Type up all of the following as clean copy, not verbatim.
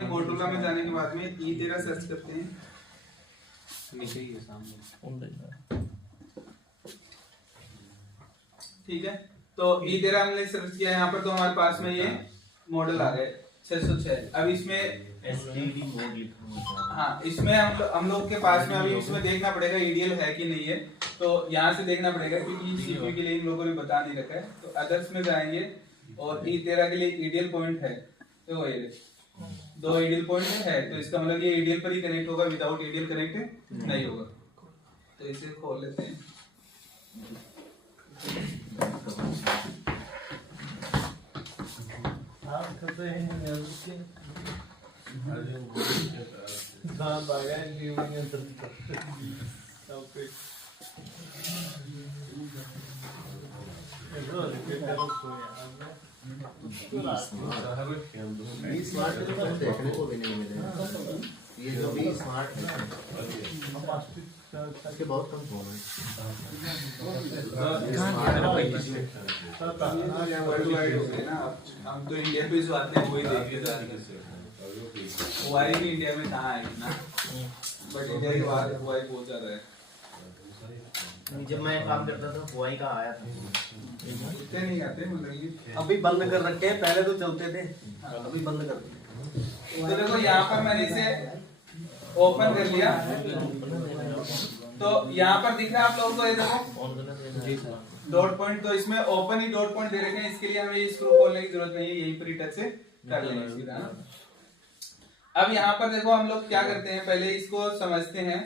Motorola में जाने के बाद में E13 सर्च करते हैं। नीचे ही है सामने। ठीक है, तो E13 हमने सर्च किया यहाँ पर, तो हमारे पास में ये मॉडल आ गए 606। अब इसमें एसटीडी मोड लिखा हुआ है। हाँ, इसमें हम लोग के पास में अभी इसमें देखना पड़ेगा ईडीएल है कि नहीं है, तो यहाँ से देखना पड़ेगा क्योंकि सीपीयू के लिए इन लोगों ने बता नहीं रखा है। तो अदर्स में जाएंगे और E13 के लिए ईडीएल पॉइंट है, तो ये 2 ईडीएल पॉइंट है, तो इसका मतलब ये ईडीएल पर ही कनेक्ट होगा, विदाउट ईडीएल कनेक्ट नहीं होगा। तो इसे खोल लेते हैं। देखने को भी नहीं मिलेगा। ये जो भी स्मार्ट है इसके बहुत कम फोन है। वर्ल्ड वाइड हो गए ना, हम तो इंडिया पे जो आते हैं वही देख के जाते हैं। हुआई भी इंडिया में कहाँ है इतना, बट इंडिया के बाहर हुआई बहुत ज्यादा है। जब मैं काम करता था हुआई का आया था, इतने नहीं आते मतलब ये। अभी बंद कर रखे हैं, पहले तो चलते थे, अभी बंद कर दिए। तो देखो यहाँ पर मैंने इसे ओपन कर लिया, तो यहाँ पर दिख रहा है आप लोगों को, ये देखो डॉट पॉइंट, तो इसमें ओपन ही डॉट पॉइंट दे रखे हैं। इसके लिए हमें स्क्रू खोलने की जरूरत नहीं है, यहीं पर ही टच से कर लेंगे सीधा ना। अब यहाँ पर देखो हम लोग क्या करते हैं, पहले इसको समझते हैं।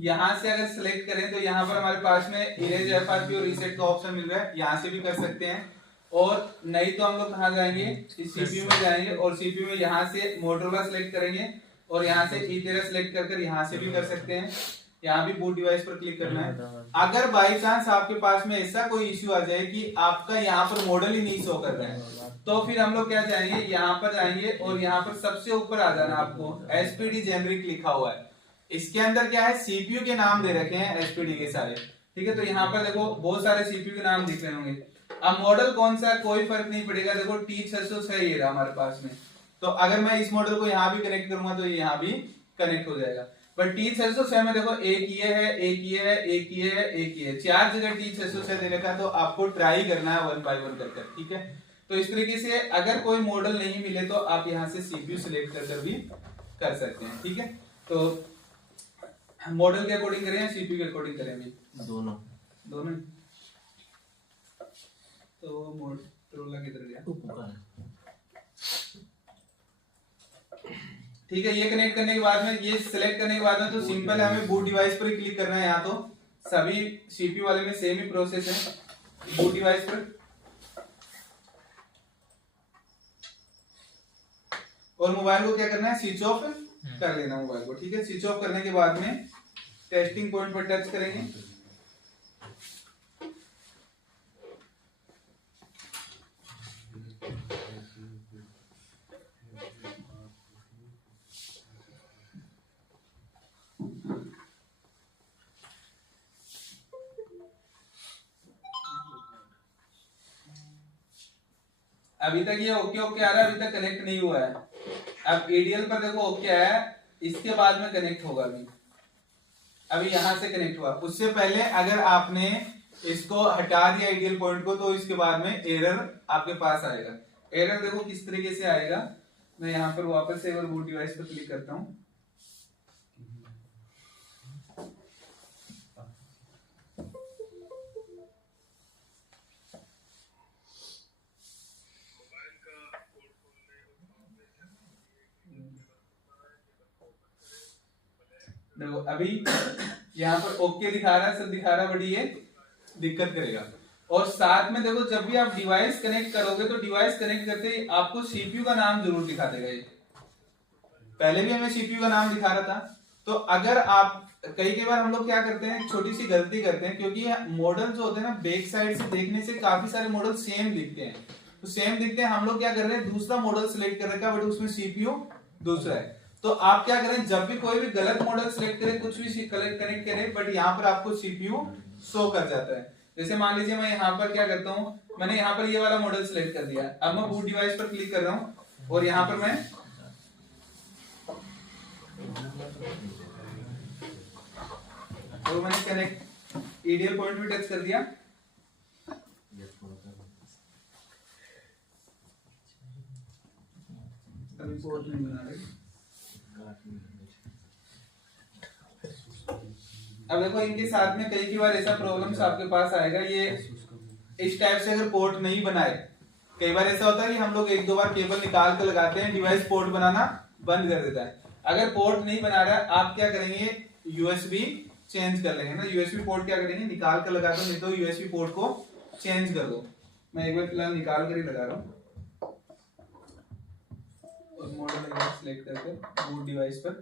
यहाँ से अगर सिलेक्ट करें तो यहाँ पर हमारे पास में इरेज एफआरपी और रीसेट का ऑप्शन मिल रहा है, यहाँ से भी कर सकते हैं। और नहीं तो हम लोग कहाँ जाएंगे, इस सीपीयू में जाएंगे और सीपीयू में यहाँ से मोटोरोला सिलेक्ट करेंगे और यहाँ से E13 सिलेक्ट कर यहाँ से भी कर सकते हैं। यहाँ भी बूट डिवाइस पर क्लिक करना है। अगर बाई चांस आपके पास में ऐसा कोई इश्यू आ जाए कि आपका यहाँ पर मॉडल ही नहीं शो कर रहा है, तो फिर हम लोग क्या जाएंगे, यहाँ पर जाएंगे और यहाँ पर सबसे ऊपर आ जाना, आपको एसपीडी जेनरिक लिखा हुआ है। इसके अंदर क्या है, सीपीयू के नाम दे रखे हैं एसपीडी के सारे। ठीक है, तो यहाँ पर देखो बहुत सारे सीपीयू के नाम दिख रहे होंगे। अब मॉडल कौन सा है कोई फर्क नहीं पड़ेगा, देखो T606 ये रहा हमारे पास में। तो अगर मैं इस मॉडल को यहाँ भी कनेक्ट करूंगा तो यहाँ भी कनेक्ट हो जाएगा। बट T606 में देखो एक ये है, एक ये है, एक ये है, एक ये है, 4 जगह T606 दे रखा है, तो आपको ट्राई करना है 1 बाय 1 कर। ठीक है, तो इस तरीके से अगर कोई मॉडल नहीं मिले तो आप यहाँ से सीपीयू सिलेक्ट कर भी कर सकते हैं। ठीक है, तो मॉडल के अकॉर्डिंग करें या सीपीयू के अकॉर्डिंग करें भी, दोनों दोनों। तो मोटोरोला किधर गया, ठीक है। ये कनेक्ट करने के बाद में, ये सिलेक्ट करने के बाद में तो सिंपल है, हमें बूट डिवाइस पर ही क्लिक करना है। यहाँ तो सभी सीपीयू वाले में सेम ही प्रोसेस है, बूट डिवाइस पर। और मोबाइल को क्या करना है, स्विच ऑफ कर लेना मोबाइल को। ठीक है, स्विच ऑफ करने के बाद में टेस्टिंग पॉइंट पर टच करेंगे। अभी तक ये ओके ओके आ रहा है, अभी तक कनेक्ट नहीं हुआ है। अब एडीएल पर देखो ओके आया, इसके बाद में कनेक्ट होगा। अभी यहां से कनेक्ट हुआ, उससे पहले अगर आपने इसको हटा दिया एडीएल पॉइंट को, तो इसके बाद में एरर आपके पास आएगा। एरर देखो किस तरीके से आएगा, मैं यहाँ पर वापस से एक बार बूट डिवाइस पर क्लिक करता हूँ। देखो अभी यहाँ पर ओके दिखा रहा है, सब दिखा रहा है, बट ये दिक्कत करेगा। और साथ में देखो जब भी आप डिवाइस कनेक्ट करोगे तो डिवाइस कनेक्ट करते ही आपको सीपीयू का नाम जरूर दिखा देगा। ये पहले भी हमें सीपीयू का नाम दिखा रहा था। तो अगर आप कई बार हम लोग क्या करते हैं, छोटी सी गलती करते हैं, क्योंकि मॉडल जो होते हैं ना, बैक साइड से देखने से काफी सारे मॉडल सेम दिखते हैं। तो सेम दिखते हैं, हम लोग क्या कर रहे हैं, दूसरा मॉडल सिलेक्ट कर रखा है, बट उसमें सीपीयू दूसरा है। तो आप क्या करें, जब भी कोई भी गलत मॉडल सिलेक्ट करें, कुछ भी कनेक्ट करें, बट यहाँ पर आपको सीपीयू शो कर जाता है। जैसे मान लीजिए मैं यहाँ पर क्या करता हूँ, मैंने यहाँ पर ये वाला मॉडल सिलेक्ट कर दिया। अब मैं बूट डिवाइस पर क्लिक कर रहा हूँ और यहाँ पर मैं तो मैंने कनेक्ट ईडीएल पॉइंट भी टच कर दिया। अभी पोर्ट नहीं बना रहे। अब देखो इनके साथ में कई बार ऐसा प्रॉब्लम्स आपके पास आएगा, ये इस टाइप से अगर पोर्ट नहीं बनाए, कई बार ऐसा होता है कि हम लोग एक दो बार केबल निकाल कर लगाते हैं, डिवाइस पोर्ट बनाना बंद कर देता है। अगर पोर्ट नहीं बना रहा है, आप क्या करेंगे, यूएसबी चेंज कर लेंगे ना। यूएसबी पोर्ट क्या करेंगे, निकाल कर लगा दो, नहीं तो यूएसबी पोर्ट को चेंज कर दो। मैं एक बार फिलहाल निकाल कर ही लगा रहा हूँ और मॉडल सिलेक्ट करके बूट डिवाइस पर।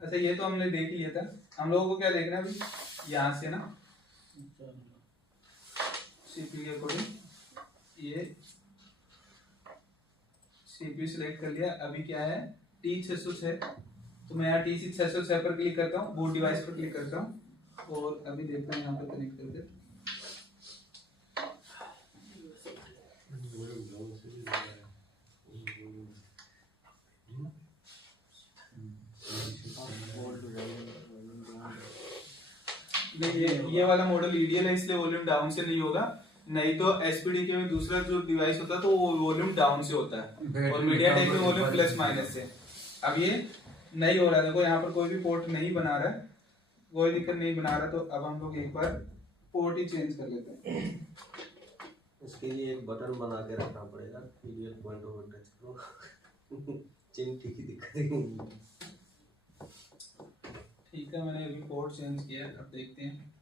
अच्छा ये तो हमने देख लिया था, हम लोगों को क्या देखना है अभी, यहाँ से ना सीपीयू के अकॉर्डिंग ये सीपीयू सिलेक्ट कर लिया। अभी क्या है T606, तो मैं यहाँ T606 पर क्लिक करता हूँ, बूट डिवाइस पर क्लिक करता हूँ और अभी देखता हूँ यहाँ पर कनेक्ट करके। नहीं ये वाला मॉडल ईडीएल है, इसलिए वॉल्यूम डाउन से नहीं होगा, नहीं तो एसपीडीके में दूसरा जो डिवाइस होता है तो वो वॉल्यूम डाउन से होता है और मीडियाटेक में वॉल्यूम प्लस माइनस से। अब ये नहीं हो रहा है, देखो यहाँ पर कोई भी पोर्ट नहीं बना रहा है, कोई दिक्कत नहीं बना रहा, तो अब हम लोग एक बार पोर्ट ही चेंज कर लेते हैं। इसके लिए एक बटन बना के रखना पड़ेगा, ईडीएल पॉइंट ओवर टच करो चिंटी की दिक्कत नहीं। ठीक है, मैंने अभी पोर्ट चेंज किया, अब देखते हैं।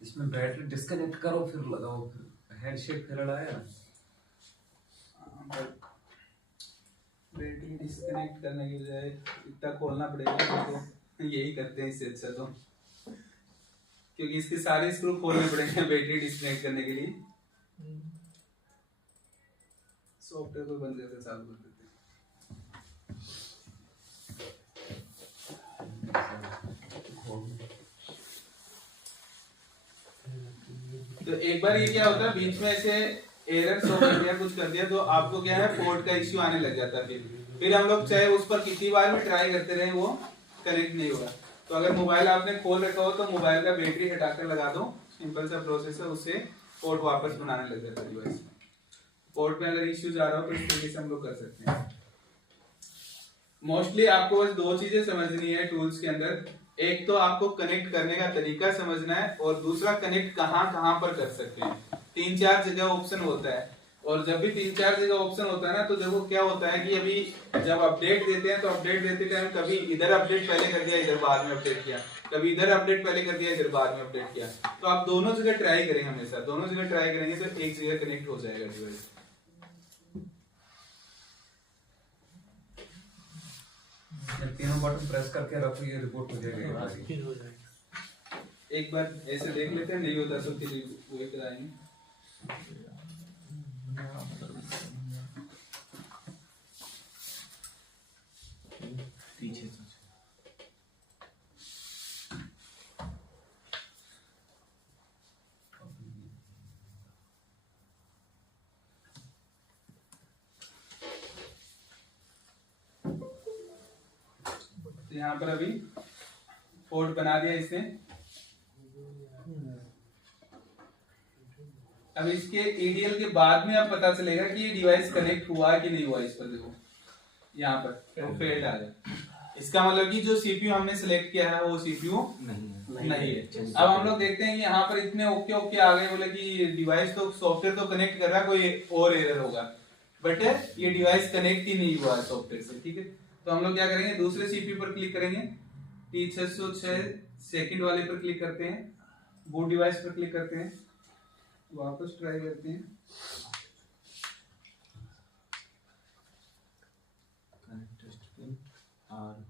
इसमें बैटरी डिस्कनेक्ट करो फिर लगाओ, फिर हैंडशेक फिर लड़ाया। बैटरी डिस्कनेक्ट करने की बजाय इतना खोलना पड़ेगा, तो यही करते हैं इससे अच्छा तो, क्योंकि इसके सारे स्क्रू खोलने पड़ेंगे बैटरी डिस्कनेक्ट करने के लिए। सॉफ्टवेयर को बंद करके चालू कर देते हैं। तो एक बार ये क्या होता है, बीच में ऐसे एरर शो कर दिया, कुछ कर दिया, तो आपको क्या है पोर्ट का इश्यू आने लग जाता है। फिर हम लोग चाहे उस पर कितनी बार भी ट्राई करते रहे, वो कनेक्ट नहीं होगा। तो अगर मोबाइल आपने खोल रखा हो तो मोबाइल का बैटरी हटाकर लगा दो, सिंपल सा प्रोसेस है, उससे पोर्ट वापस बनाने लग जाता है डिवाइस। पोर्ट में अगर इश्यूज आ रहा हो तो इस तरीके से हम लोग कर सकते हैं। मोस्टली आपको बस दो चीजें समझनी है टूल्स के अंदर, एक तो आपको कनेक्ट करने का तरीका समझना है और दूसरा कनेक्ट कहाँ पर कर सकते हैं। 3-4 जगह ऑप्शन होता है, और जब भी 3-4 जगह ऑप्शन होता है ना, तो देखो क्या होता है कि अभी जब अपडेट देते हैं तो अपडेट देते टाइम कभी इधर अपडेट पहले कर दिया, इधर बाद में अपडेट किया, कभी इधर अपडेट पहले कर दिया, इधर बाद में अपडेट किया। तो आप दोनों जगह ट्राई करें, हमेशा दोनों जगह ट्राई करेंगे तो एक जगह कनेक्ट हो जाएगा डिवाइस। तीनों बटन प्रेस करके रखो, ये रिपोर्ट हो जाएगी। एक बार ऐसे देख लेते हैं, नहीं होता तो फिर वो कराएंगे। पीछे तो यहाँ पर अभी पोर्ट बना दिया इसने। अब इसके ईडीएल के बाद में अब पता चलेगा कि ये डिवाइस कनेक्ट हुआ कि नहीं हुआ। इस पर देखो यहाँ पर वो फेल्ड आ गया, इसका मतलब कि जो सीपीयू हमने सिलेक्ट किया है वो सीपीयू नहीं है। अब हम लोग देखते हैं कि यहाँ पर इतने ओके आ गए, बोले कि डिवाइस तो सॉफ्टवेयर तो कनेक्ट कर रहा है, कोई और एरर होगा, बट ये डिवाइस कनेक्ट ही नहीं हुआ है सॉफ्टवेयर से। ठीक है, तो हम लोग क्या करेंगे, दूसरे सीपीयू पर क्लिक करेंगे, T606 सेकंड वाले पर क्लिक करते हैं, बूट डिवाइस पर क्लिक करते हैं, वापस ट्राई करते हैं।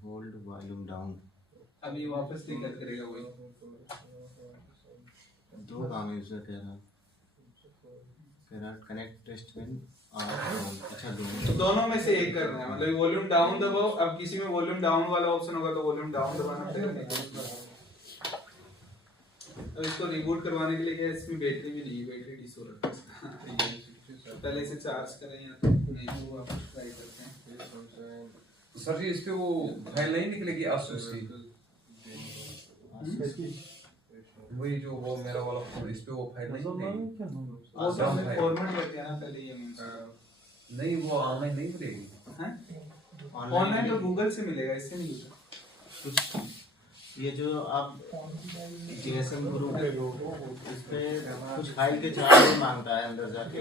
होल्ड वॉल्यूम डाउन, अभी वापस दिक्कत करेगा वही। दो काम यूजर कह रहा कनेक्ट टेस्ट पिन और अच्छा दोनों में से एक करना है, मतलब वॉल्यूम डाउन दबाओ। अब किसी में वॉल्यूम डाउन वाला ऑप्शन होगा तो वॉल्यूम डाउन दबाना पड़ेगा। अब इसको रिबूट करवाने के लिए क्या है, इसमें बैटरी भी नहीं है, बैटरी डिस हो रखा है। पहले इसे चार्ज करें या तो नहीं तो वापस ट्राई करते हैं। सर जी इस पे वो फाइल नहीं निकलेगी आसूस की, वही जो वो मेरा वाला फोन, इस पे वो फाइल नहीं निकलेगी। फॉर्मेट कर दिया ना पहले ये नहीं वो ऑनलाइन नहीं मिलेगी। ऑनलाइन तो गूगल से मिलेगा, इससे नहीं मिलेगा। ये जो आप जीएसएम ग्रुप पे हो, इसमें कुछ फाइल के चार्ज मांगता है अंदर जाके,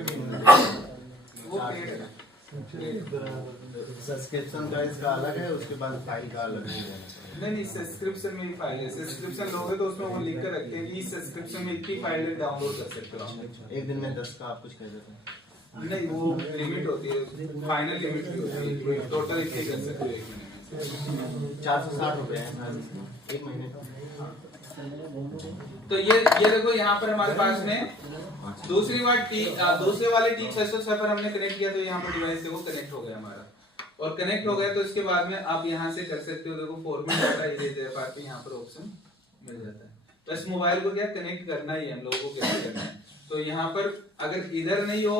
सब्सक्रिप्शन का इसका अलग है, उसके बाद फाइल का अलग है। नहीं सब्सक्रिप्शन में ही फाइल है, सब्सक्रिप्शन लोगे तो उसमें वो लिख कर रखते हैं कि इस सब्सक्रिप्शन में इतनी फाइल डाउनलोड कर सकते हो आप। एक दिन में 10 का आप कुछ कह देते हैं। नहीं वो लिमिट होती है, फाइनल लिमिट भी होती है, टोटल इतनी कर सकते हो एक महीने में। 460 रुपए है एक महीने का। तो ये देखो यहाँ पर हमारे पास में दूसरी बार दूसरे वाले T606 पर हमने कनेक्ट किया तो यहाँ पर डिवाइस देखो कनेक्ट हो गया हमारा, और कनेक्ट हो गया तो इसके बाद में आप यहाँ से कर सकते हो, देखो फॉर्मेट डाटा इरेज एफआरपी यहाँ पर ऑप्शन मिल जाता है। बस मोबाइल को क्या कनेक्ट करना ही है हम लोगों को, कैसे करना है। तो यहाँ पर अगर इधर नहीं हो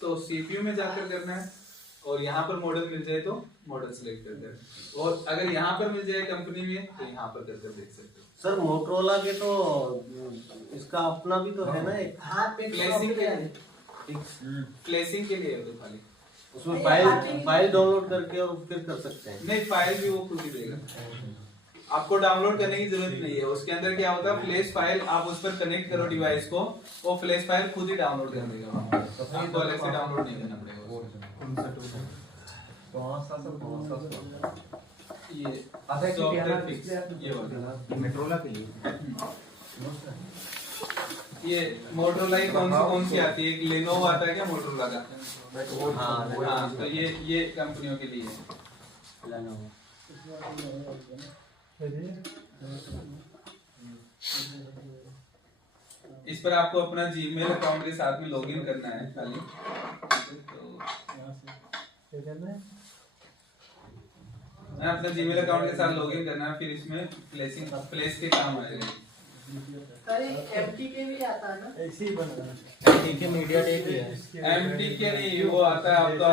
तो सीपीयू में जाकर करना है, और यहाँ पर मॉडल मिल जाए तो मॉडल सिलेक्ट कर देना, और अगर यहाँ पर मिल जाए कंपनी में तो यहाँ पर करके देख सकते हो। सर मोटरोला के तो इसका अपना भी तो है ना एक, फ्लैशिंग के लिए, फ्लैशिंग के लिए है तो खाली उसमें फाइल डाउनलोड करके और फिर कर सकते हैं। नहीं, फाइल भी वो खुद ही देगा, आपको डाउनलोड करने की जरूरत नहीं है। उसके अंदर क्या होता है, फ्लैश फाइल आप उस पर कनेक्ट करो डिवाइस को, वो फ्लैश फाइल खुद ही डाउनलोड कर देगा, आपको अलग से डाउनलोड नहीं करना पड़ेगा। ये सॉफ्टवेयर फिक्स, ये वाला मेट्रोला के लिए, ये मोटरोला की कौन सी आती है, एक लेनोवो आता है क्या मोटरोला का? हाँ, तो ये कंपनियों के लिए है। इस पर आपको अपना जीमेल अकाउंट के साथ में लॉगिन करना है खाली, तो अपना जीमेल अकाउंट के साथ लॉगिन करना है, फिर इसमें फ्लैश के काम आएगा। एमटीके भी आता है ना, ऐसे ही बन रहा है। एमटीके मीडियाटेक ही है, एमटीके नहीं, वो आता है आपका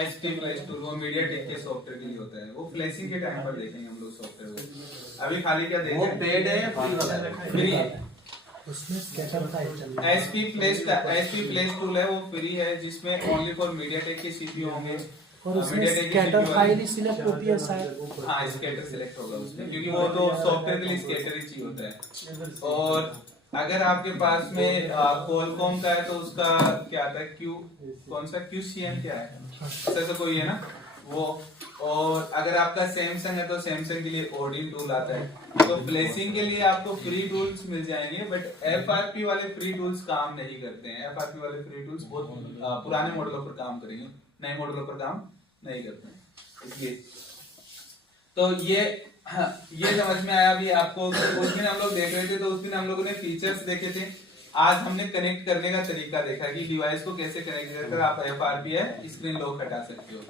एसपी प्ले स्टोर, वो मीडियाटेक के सॉफ्टवेयर के लिए होता है, वो फ्लैशिंग के टाइम पर देखेंगे हम लोग सॉफ्टवेयर। अभी खाली क्या देखें, वो पेड है या फ्री वाला है? फ्री है। उसमें scatter file SP flash tool है, वो फ्री है, जिसमें ओनली फॉर मीडियाटेक के सीपीयू होंगे, और उसमें स्कैटर फाइल ही सिलेक्ट होती है शायद। हाँ, स्कैटर सिलेक्ट होगा उसमें, क्योंकि वो तो सॉफ्टवेयर के लिए स्कैटर ही चाहिए होता है। और अगर आपके पास में क्वालकॉम का है तो उसका क्या आता है, कौन सा QCM क्या है, ऐसा कोई है ना वो। और अगर आपका सैमसंग है तो सैमसंग के लिए ओडिन टूल आता है। तो फ्लैशिंग के लिए आपको फ्री टूल्स मिल जाएंगे, बट एफआरपी वाले फ्री टूल्स काम नहीं करते हैं। एफआरपी वाले फ्री टूल्स बहुत पुराने मॉडलों पर काम करेंगे, नए मॉडलों पर काम नहीं करते हैं, इसलिए। तो ये समझ में आया भी आपको। उस दिन हम लोग देख रहे थे, तो उस दिन हम लोगों ने फीचर्स देखे थे, आज हमने कनेक्ट करने का तरीका देखा कि डिवाइस को कैसे कनेक्ट करकर आप एफआरपी है स्क्रीन लॉक हटा सकते हो।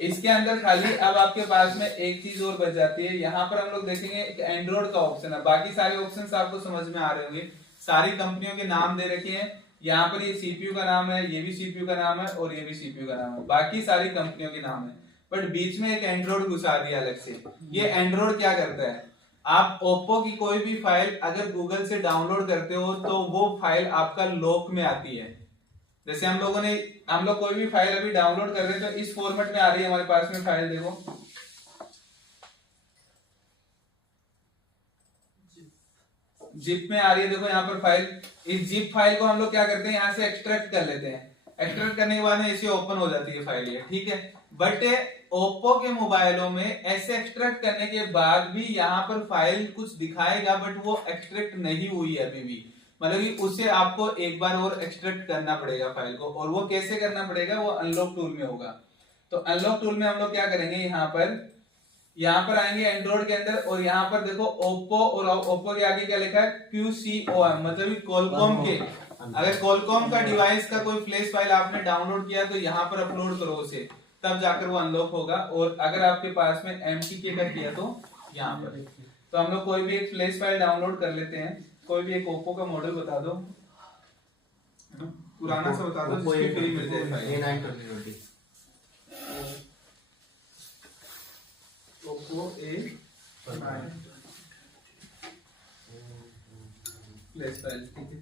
इसके अंदर खाली अब आपके पास में एक चीज और बच जाती है, यहाँ पर हम लोग देखेंगे एक एंड्रॉइड का ऑप्शन है। बाकी सारे ऑप्शंस आपको समझ में आ रहे होंगे, सारी कंपनियों के नाम दे रखे हैं। यहाँ पर ये सीपीयू का नाम है, ये भी सीपीयू का नाम है, और ये भी सीपीयू का नाम है, बाकी सारी कंपनियों के नाम है। बट बीच में एक एंड्रॉइड घुसा दिया अलग से। ये एंड्रॉइड क्या करता है, आप ओप्पो की कोई भी फाइल अगर गूगल से डाउनलोड करते हो तो वो फाइल आपका लॉक में आती है। जैसे हम लोग कोई भी फाइल अभी डाउनलोड कर रहे हैं तो इस फॉर्मेट में आ रही है हमारे पास में फाइल, देखो जिप में आ रही है, देखो यहाँ पर फाइल। इस जिप फाइल को हम लोग क्या करते हैं, यहाँ से एक्सट्रैक्ट कर लेते हैं। एक्सट्रैक्ट करने के बाद में ऐसे ओपन हो जाती है फाइल ये, ठीक है। बट ओप्पो के मोबाइलों में ऐसे एक्सट्रैक्ट करने के बाद भी यहाँ पर फाइल कुछ दिखाएगा, बट वो एक्सट्रैक्ट नहीं हुई है अभी भी। मतलब कि उसे आपको एक बार और एक्सट्रैक्ट करना पड़ेगा फाइल को, और वो कैसे करना पड़ेगा, वो अनलॉक टूल में होगा। तो अनलॉक टूल में हम लोग क्या करेंगे, यहाँ पर आएंगे एंड्रॉइड के अंदर, और यहाँ पर देखो ओप्पो, और ओप्पो के आगे क्या लिखा है, QCOM, मतलब क्वालकॉम के। अगर क्वालकॉम का डिवाइस का कोई फ्लैश फाइल आपने डाउनलोड किया तो यहाँ पर अपलोड करो उसे, तब जाकर वो अनलॉक होगा। और अगर आपके पास में MTK का किया तो यहाँ पर। तो हम लोग कोई भी एक फ्लैश फाइल डाउनलोड कर लेते हैं। कोई भी एक ओप्पो का मॉडल बता दो, पुराना सा बता दो जिसकी फ्री मिल जाए file. A9 Oppo A9 flash file, ठीक है।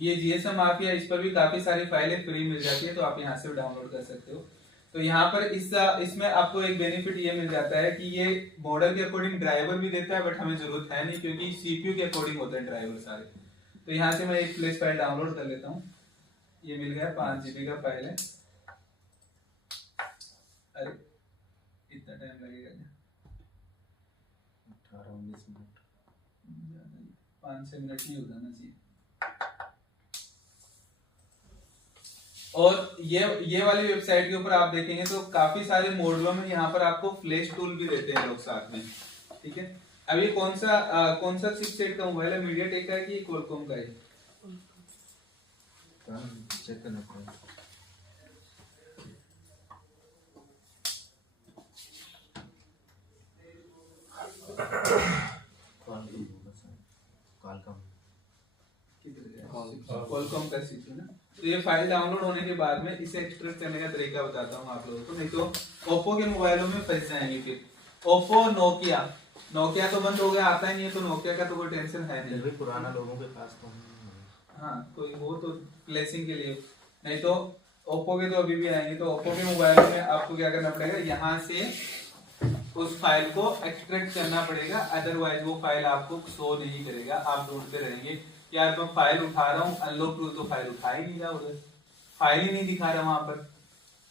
ये GSM माफिया, इस पर भी काफी सारी फाइलें फ्री मिल जाती है, तो आप यहाँ से डाउनलोड कर सकते हो। तो यहाँ पर इसमें आपको एक बेनिफिट ये मिल जाता है कि ये मॉडल के अकॉर्डिंग ड्राइवर भी देता है, बट हमें जरूरत है नहीं क्योंकि CPU के अकॉर्डिंग होते हैं ड्राइवर सारे। तो यहाँ से मैं एक फ्लैश फाइल डाउनलोड कर लेता हूँ। ये मिल गया, 5 GB का फाइल है। अरे इतना टाइम लगेगा क्या? 18-19 मिनट, 5-6 मिनट ही हो जाना चाहिए। और ये वाली वेबसाइट के ऊपर आप देखेंगे तो काफी सारे मॉडलों में यहाँ पर आपको फ्लैश टूल भी देते हैं लोग साथ में, ठीक है। अब ये कौन सा चिपसेट का मोबाइल है? मीडियाटेक का है कि क्वालकॉम का है? चेक करना पड़ेगा। क्वालकॉम का CPU ना। तो ये फाइल डाउनलोड होने के बाद में इसे एक्सट्रैक्ट करने का तरीका बताता हूँ आप लोगों को, नहीं तो ओप्पो के मोबाइलों में फंस जाएंगे फिर। ओप्पो, नोकिया तो बंद हो गया, आता ही नहीं है, तो नोकिया का तो कोई टेंशन है नहीं। भी पुराना लोगों के पास तो हाँ, कोई वो तो प्लेसिंग के लिए, नहीं तो ओप्पो के तो अभी भी आएंगे। तो ओप्पो के मोबाइलों में आपको क्या करना पड़ेगा, यहाँ से उस फाइल को एक्सट्रैक्ट करना पड़ेगा, अदरवाइज वो फाइल आपको शो नहीं करेगा। आप ढूंढते रहेंगे यार मैं फाइल उठा रहा हूँ, अनलॉक टूल तो फाइल उठा ही नहीं रहा, उधर फाइल ही नहीं दिखा रहा वहां पर।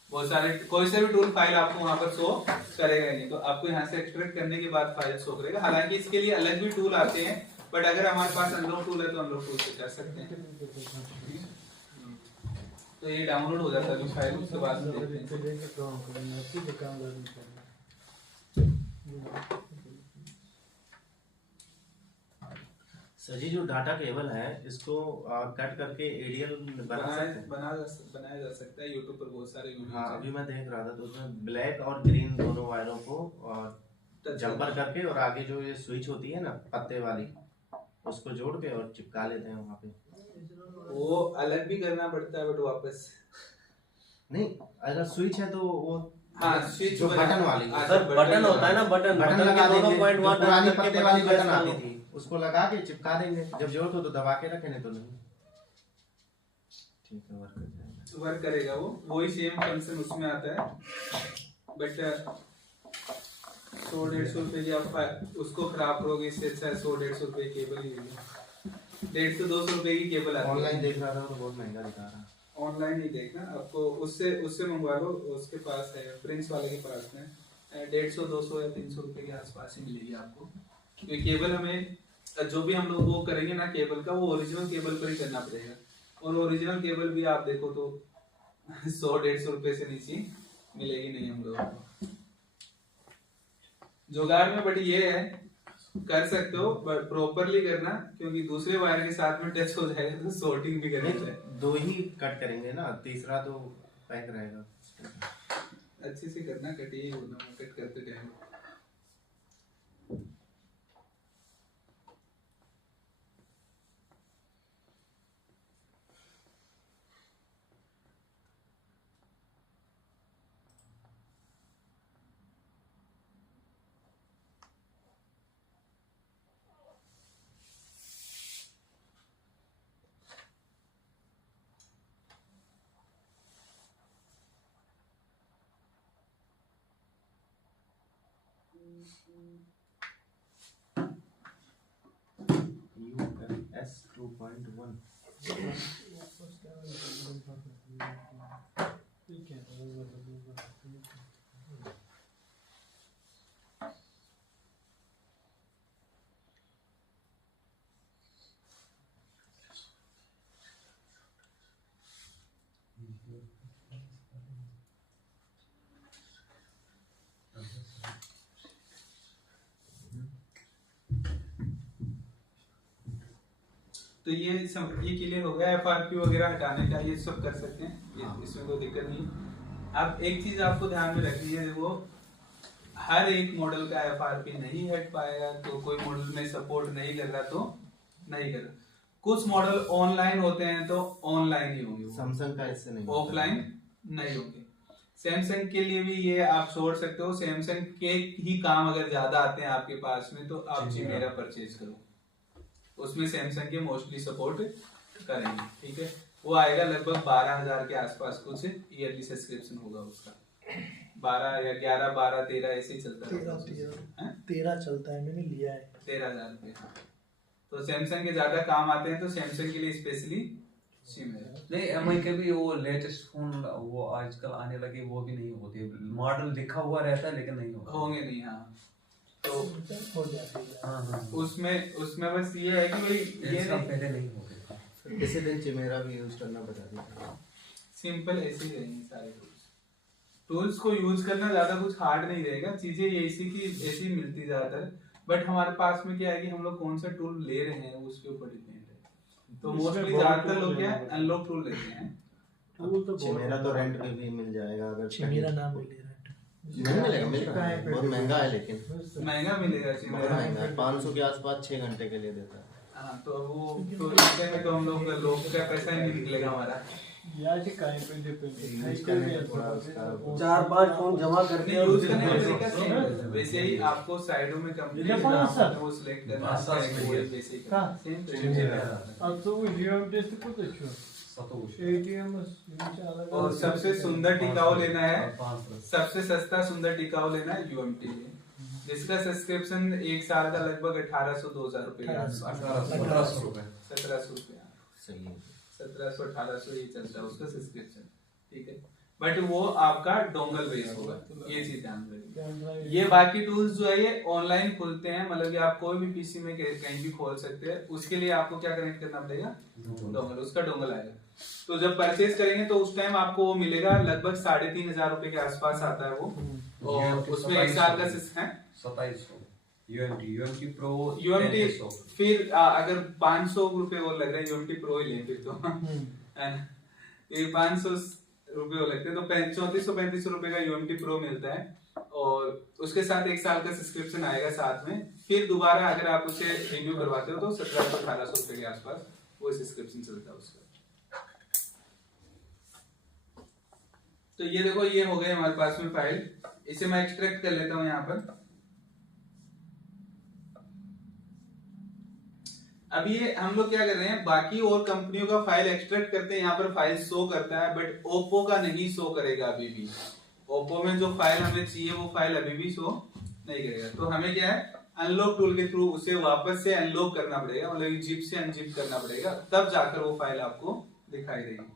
बहुत सारे कोई से भी टूल फाइल आपको वहां पर शो करेगा नहीं, तो आपको यहाँ से एक्सट्रैक्ट करने के बाद फाइल शो करेगा। हालांकि इसके लिए अलग भी टूल आते हैं, बट अगर हमारे पास अनलॉक टूल है तो अनलॉक टूल से कर सकते हैं। तो ये डाउनलोड हो जाता है फाइल, उसके बाद में देखते हैं। सर जी, जो डाटा केबल है इसको कट करके एडीएल बनाया जा सकता है। यूट्यूब पर बहुत सारे वीडियो। हाँ, अभी मैं देख रहा था तो उसमें ब्लैक और ग्रीन दोनों वायरों को जंपर करके और आगे जो ये स्विच होती है ना पत्ते वाली, उसको जोड़ के और चिपका लेते हैं वहाँ पे। वो अलग भी करना पड़ता है, बट वापस नहीं, अगर स्विच है तो वो हाँ, स्विच जो बटन वाली बटन होता है ना, बटन लगा देंगे। पॉइंट जो पुरानी पत्ते वाली बटन आती थी उसको लगा के चिपका देंगे, जब जरूरत हो तो दबा के रखें, नहीं तो नहीं। ठीक है, वर्क कर जाएगा, वर्क करेगा वही सेम फंक्शन उसमें आता है। बट 100-150 रुपए की आप उसको खराब करोगे, इससे अच्छा 100-150 रुपए केबल ही लेंगे। 150-200 रुपए की केबल आती है। ऑनलाइन देख रहा था तो बहुत महंगा दिखा रहा। ऑनलाइन ही देखना, आपको उससे मंगवा लो, उसके पास है, प्रिंस वाले के पास में 150, 200 या 300 रुपए के आसपास ही मिलेगी आपको। क्योंकि केबल हमें जो भी हम लोग वो करेंगे ना केबल का, वो ओरिजिनल केबल पर ही करना पड़ेगा। और ओरिजिनल केबल भी आप देखो तो 100-150 रुपए से नीचे मिलेगी नहीं हम लोगों को जुगाड़ में। बट ये है, कर सकते हो बट प्रॉपरली करना, क्योंकि दूसरे वायर के साथ में टच हो जाएगा तो सॉर्टिंग भी करनी चाहिए। 2 ही कट करेंगे ना, तीसरा तो पैक रहेगा। अच्छे से करना, कटिए कट करते टाइम। US 2.1 तो ये क्लियर हो गया। FRP वगैरह हटाने का ये सब कर सकते हैं, इसमें कोई दिक्कत नहीं। अब एक चीज आपको ध्यान में रखनी है, वो हर एक मॉडल का FRP नहीं हट पाएगा, तो कोई मॉडल में सपोर्ट नहीं कर रहा तो नहीं कर रहा। कुछ मॉडल ऑनलाइन होते हैं तो ऑनलाइन ही होंगे, सैमसंग का इससे नहीं, ऑफलाइन नहीं होंगे। सैमसंग के लिए भी ये आप छोड़ सकते हो, सैमसंग के ही काम अगर ज्यादा आते हैं आपके पास में तो आप चिमेरा परचेज करो, उसमें सैमसंग के मोस्टली सपोर्ट करेंगे, ठीक है। वो आएगा लगभग 12,000 के आसपास, कुछ ईयरली सब्सक्रिप्शन होगा उसका, 12 या 11, 12, 13 ऐसे ही चलता है। 13 चलता है, मैंने लिया है 13,000 रुपये। तो सैमसंग के ज्यादा काम आते हैं तो सैमसंग के लिए स्पेशली चिमेरा। नहीं, MI के भी वो लेटेस्ट फोन वो आजकल आने लगे, वो भी नहीं होते, मॉडल लिखा हुआ रहता है लेकिन नहीं होता, होंगे नहीं, हाँ। तो हो जाती है। हाँ उसमें बस ये है कि भाई ये सब पहले नहीं होते। इसी दिन चिमेरा भी यूज करना बता दिया। सिंपल ऐसे ही रहेंगे सारे टूल्स को यूज करना ज्यादा कुछ हार्ड नहीं रहेगा, चीजें ये इसी की ऐसी मिलती ज्यादातर, बट हमारे पास में क्या है कि हम लोग कौन सा टूल ले रहे हैं उसके ऊपर डिपेंड है। तो मोस्टली ज्यादातर लोग क्या अनलॉक टूल लेते हैं। चिमेरा तो रेंट पे भी मिल जाएगा, अगर चिमेरा नाम मिले नहीं मिलेगा, मिलेगा, बहुत महंगा है, लेकिन महंगा मिलेगा बहुत चिमेरा, महंगा है, 500 के आसपास 6 घंटे के लिए देता है। हाँ। तो वो तो इससे में तो हम लोग का पैसा ही नहीं निकलेगा हमारा। यूज करने में थोड़ा उसका 4-5 फोन जमा करके नहीं, यूज करने का तरीका सेम है। वैसे ही आपको साइडों में कंप्लीट वो सिलेक्ट करना है, वही वैसे ही करना है। सेम और सबसे सुंदर टिकाऊ लेना है, सबसे सस्ता सुंदर टिकाऊ लेना है UMT में, जिसका सब्सक्रिप्शन 1 साल का लगभग 1800-2000 रुपए के आसपास, 1700 रुपए, 1700 रुपए, सही है। 1700-1800 ये चलता है उसका सब्सक्रिप्शन, ठीक है। बट वो आपका डोंगल बेस होगा, ये चीज ध्यान रखिए। ये बाकी टूल्स जो है ये ऑनलाइन खुलते हैं, मतलब कि आप कोई भी पीसी में कहीं भी खोल सकते हैं। उसके लिए आपको क्या कनेक्ट करना पड़ेगा, डोंगल, उसका डोंगल आएगा। तो जब परचेज करेंगे तो उस टाइम आपको वो मिलेगा लगभग 3,500 रुपए के आसपास आता है वो, और उसमें 1 साल का सिस्टम है 2700 UMT प्रो, UMT फिर अगर 500 रुपए और लग रहा है UMT प्रो ही लें फिर तो है ना, ये 500 रुपए और लगते हैं, तो 3400-3500 रुपए का UMT प्रो मिलता है, और उसके साथ 1 साल का सब्सक्रिप्शन आएगा साथ में। फिर दोबारा अगर आप उसे रिन्यू करवाते हो तो 1700-1800 रुपए के आसपास वो सब्सक्रिप्शन चलता है उसका। तो ये देखो, ये हो गए हमारे पास में फाइल, इसे मैं एक्सट्रैक्ट कर लेता हूं यहाँ पर। अब ये हम लोग क्या कर रहे हैं, बाकी और कंपनियों का फाइल एक्सट्रैक्ट करते हैं, यहाँ पर फाइल शो करता है, बट ओप्पो का नहीं शो करेगा अभी भी। ओप्पो में जो फाइल हमें चाहिए वो फाइल अभी भी शो नहीं करेगा। तो हमें क्या है, अनलॉक टूल के थ्रू उसे वापस से अनलॉक करना पड़ेगा, मतलब जिप से अनजिप करना पड़ेगा, तब जाकर वो फाइल आपको दिखाई देगी।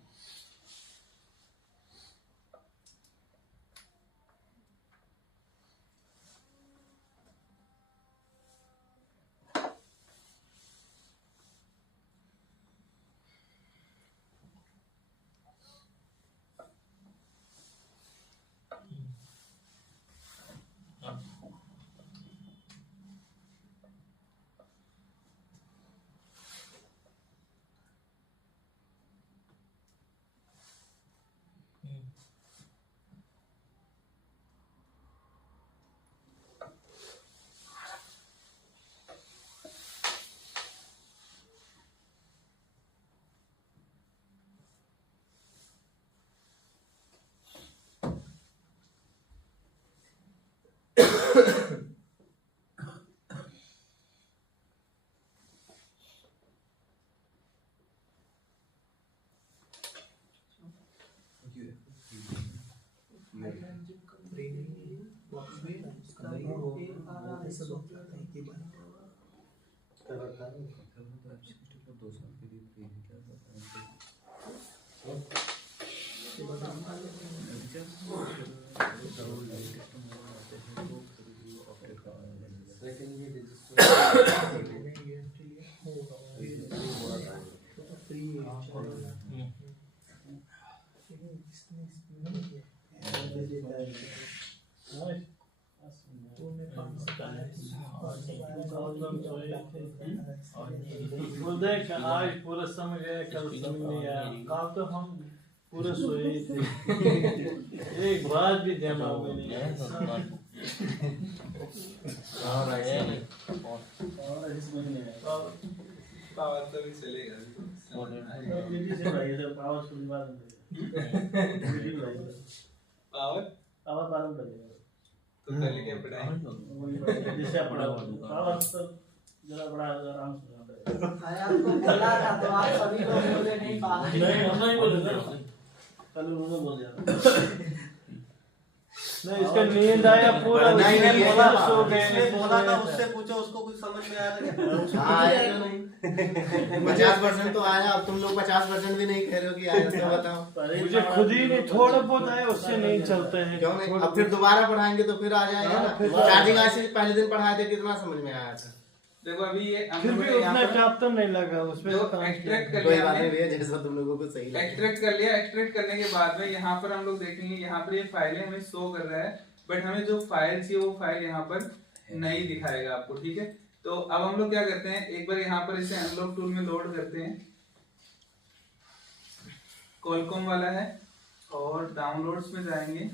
आज पूरा समझ आया, कल समझ नहीं आया, कल तो हम पूरे सोए थे। एक बात भी दिमाग में नहीं आया। और ऐसे समझ नहीं आया पावर तो भी चलेगा पीटी से भाई सर पावर सुनी बात नहीं पावर पावर पालन करेगा तो पहले क्या पढ़ाएंगे वही जैसे पढ़ा पावर तो जरा बड़ा आराम से आपको बोला था तो आप सभी लोग बोले नहीं पावर नहीं हम नहीं बोले कल उन्होंने बोल दिया नहीं इसका नींद आया पूरा नहीं बोला सो इसने गए बोला था उससे पूछो उसको कुछ समझ में आया था हाँ आया तो नहीं 50% तो आया अब तुम लोग 50% भी नहीं कह रहे हो कि आया तो बताओ मुझे खुद ही नहीं थोड़ा बहुत आया उससे नहीं चलते हैं क्यों नहीं अब फिर दोबारा पढ़ाएंगे तो फिर आ जाएगा ना चार्जिंग ऐसे पहले दिन पढ़ाए थे कितना समझ में आया था देखो अभी ये फिर भी उतना टफ तो नहीं लगा उसमें जो एक्सट्रैक्ट कर कोई लिया बात हमने, नहीं भैया जैसा तुम लोगों को सही लगे एक्सट्रैक्ट कर लिया। एक्सट्रैक्ट करने के बाद में यहाँ पर हम लोग देखेंगे, यहाँ पर ये फाइलें हमें शो कर रहा है, बट हमें जो फाइल चाहिए वो फाइल यहाँ पर नहीं दिखाएगा आपको, ठीक है। तो अब हम लोग क्या करते हैं, एक बार यहाँ पर इसे अनलॉक टूल में लोड करते हैं, कॉलकॉम वाला है, और डाउनलोड्स में जाएंगे,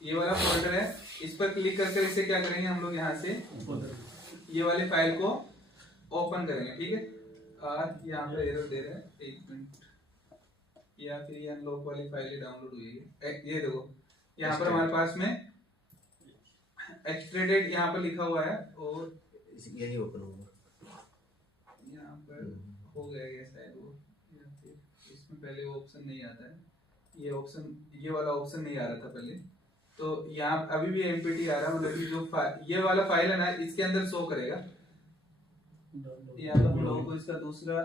ये वाला फोल्डर है, इस पर क्लिक करके इसे क्या करेंगे हम लोग यहाँ से ये वाली फाइल को ओपन करेंगे, ठीक है। यहाँ पे एरर दे रहा है, एक मिनट, या फिर ये अनलॉक वाली फाइल डाउनलोड हुई है, ये देखो यहाँ पर हमारे पास में एक्सट्रेडेड यहाँ पर लिखा हुआ है, और यही ओपन होगा यहाँ पर हो गया शायद वो, या फिर इसमें पहले वो ऑप्शन नहीं आता है, ये ऑप्शन, ये वाला ऑप्शन नहीं आ रहा था पहले, तो यहाँ अभी भी एमपीटी आ रहा है, मतलब कि जो ये वाला फाइल है ना इसके अंदर शो करेगा, या तो हम लोगों को इसका दूसरा